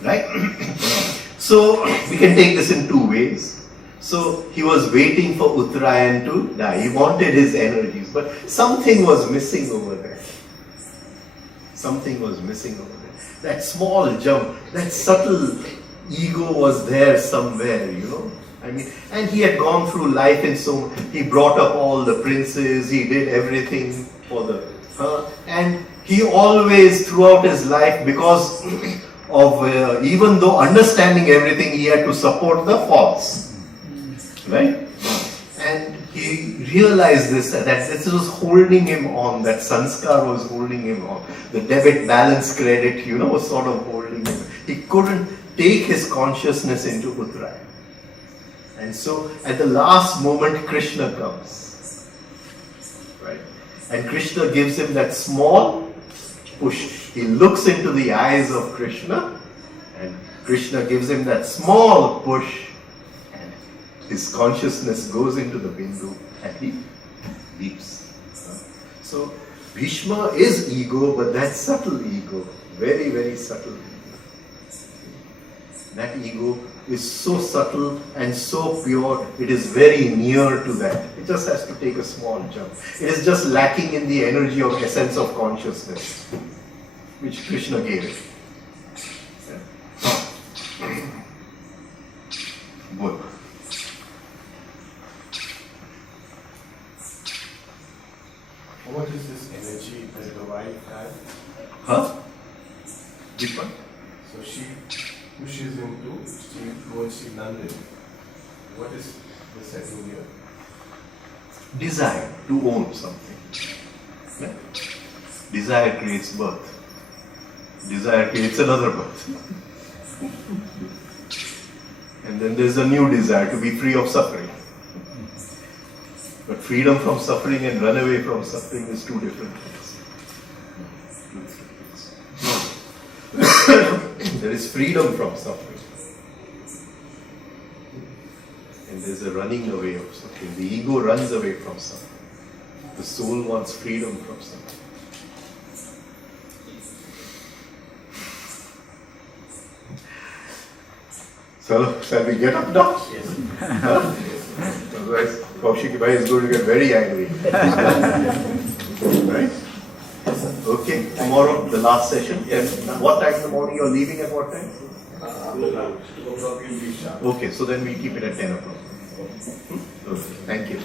Right? So we can take this in two ways. So he was waiting for Uttarayan to die. He wanted his energies, but something was missing over there. Something was missing over there. That small jump, that subtle ego was there somewhere, you know. I mean, and he had gone through life in so, he brought up all the princes, he did everything for the, and he always throughout his life, because of, even though understanding everything, he had to support the false. Right? And he realized this, that this was holding him on, that sanskar was holding him on. The debit balance credit, you know, was sort of holding him. He couldn't take his consciousness into Uttarayan. And so at the last moment, Krishna comes. Right? And Krishna gives him that small push. He looks into the eyes of Krishna, and Krishna gives him that small push. His consciousness goes into the bindu and he leaps. So Bhishma is ego, but that subtle ego, very, very subtle ego. That ego is so subtle and so pure, it is very near to that. It just has to take a small jump. It is just lacking in the energy of essence of consciousness, which Krishna gave it. Good. What is this energy that the wife has? Huh? Which one? So she pushes him towards Shri Nandini. What is the setting here? Desire to own something. Yeah? Desire creates birth. Desire creates another birth. And then there's a new desire to be free of suffering. But freedom from suffering and run away from suffering is two different things. There is freedom from suffering. And there's a running away of suffering. The ego runs away from suffering. The soul wants freedom from suffering. So, shall we get up now? Yes. Otherwise, Kaushik Bhai is going to get very angry. Right? Okay, tomorrow, the last session. Yes. What time in the morning you are leaving at what time? Okay, so then we keep it at 10 o'clock. Okay, thank you.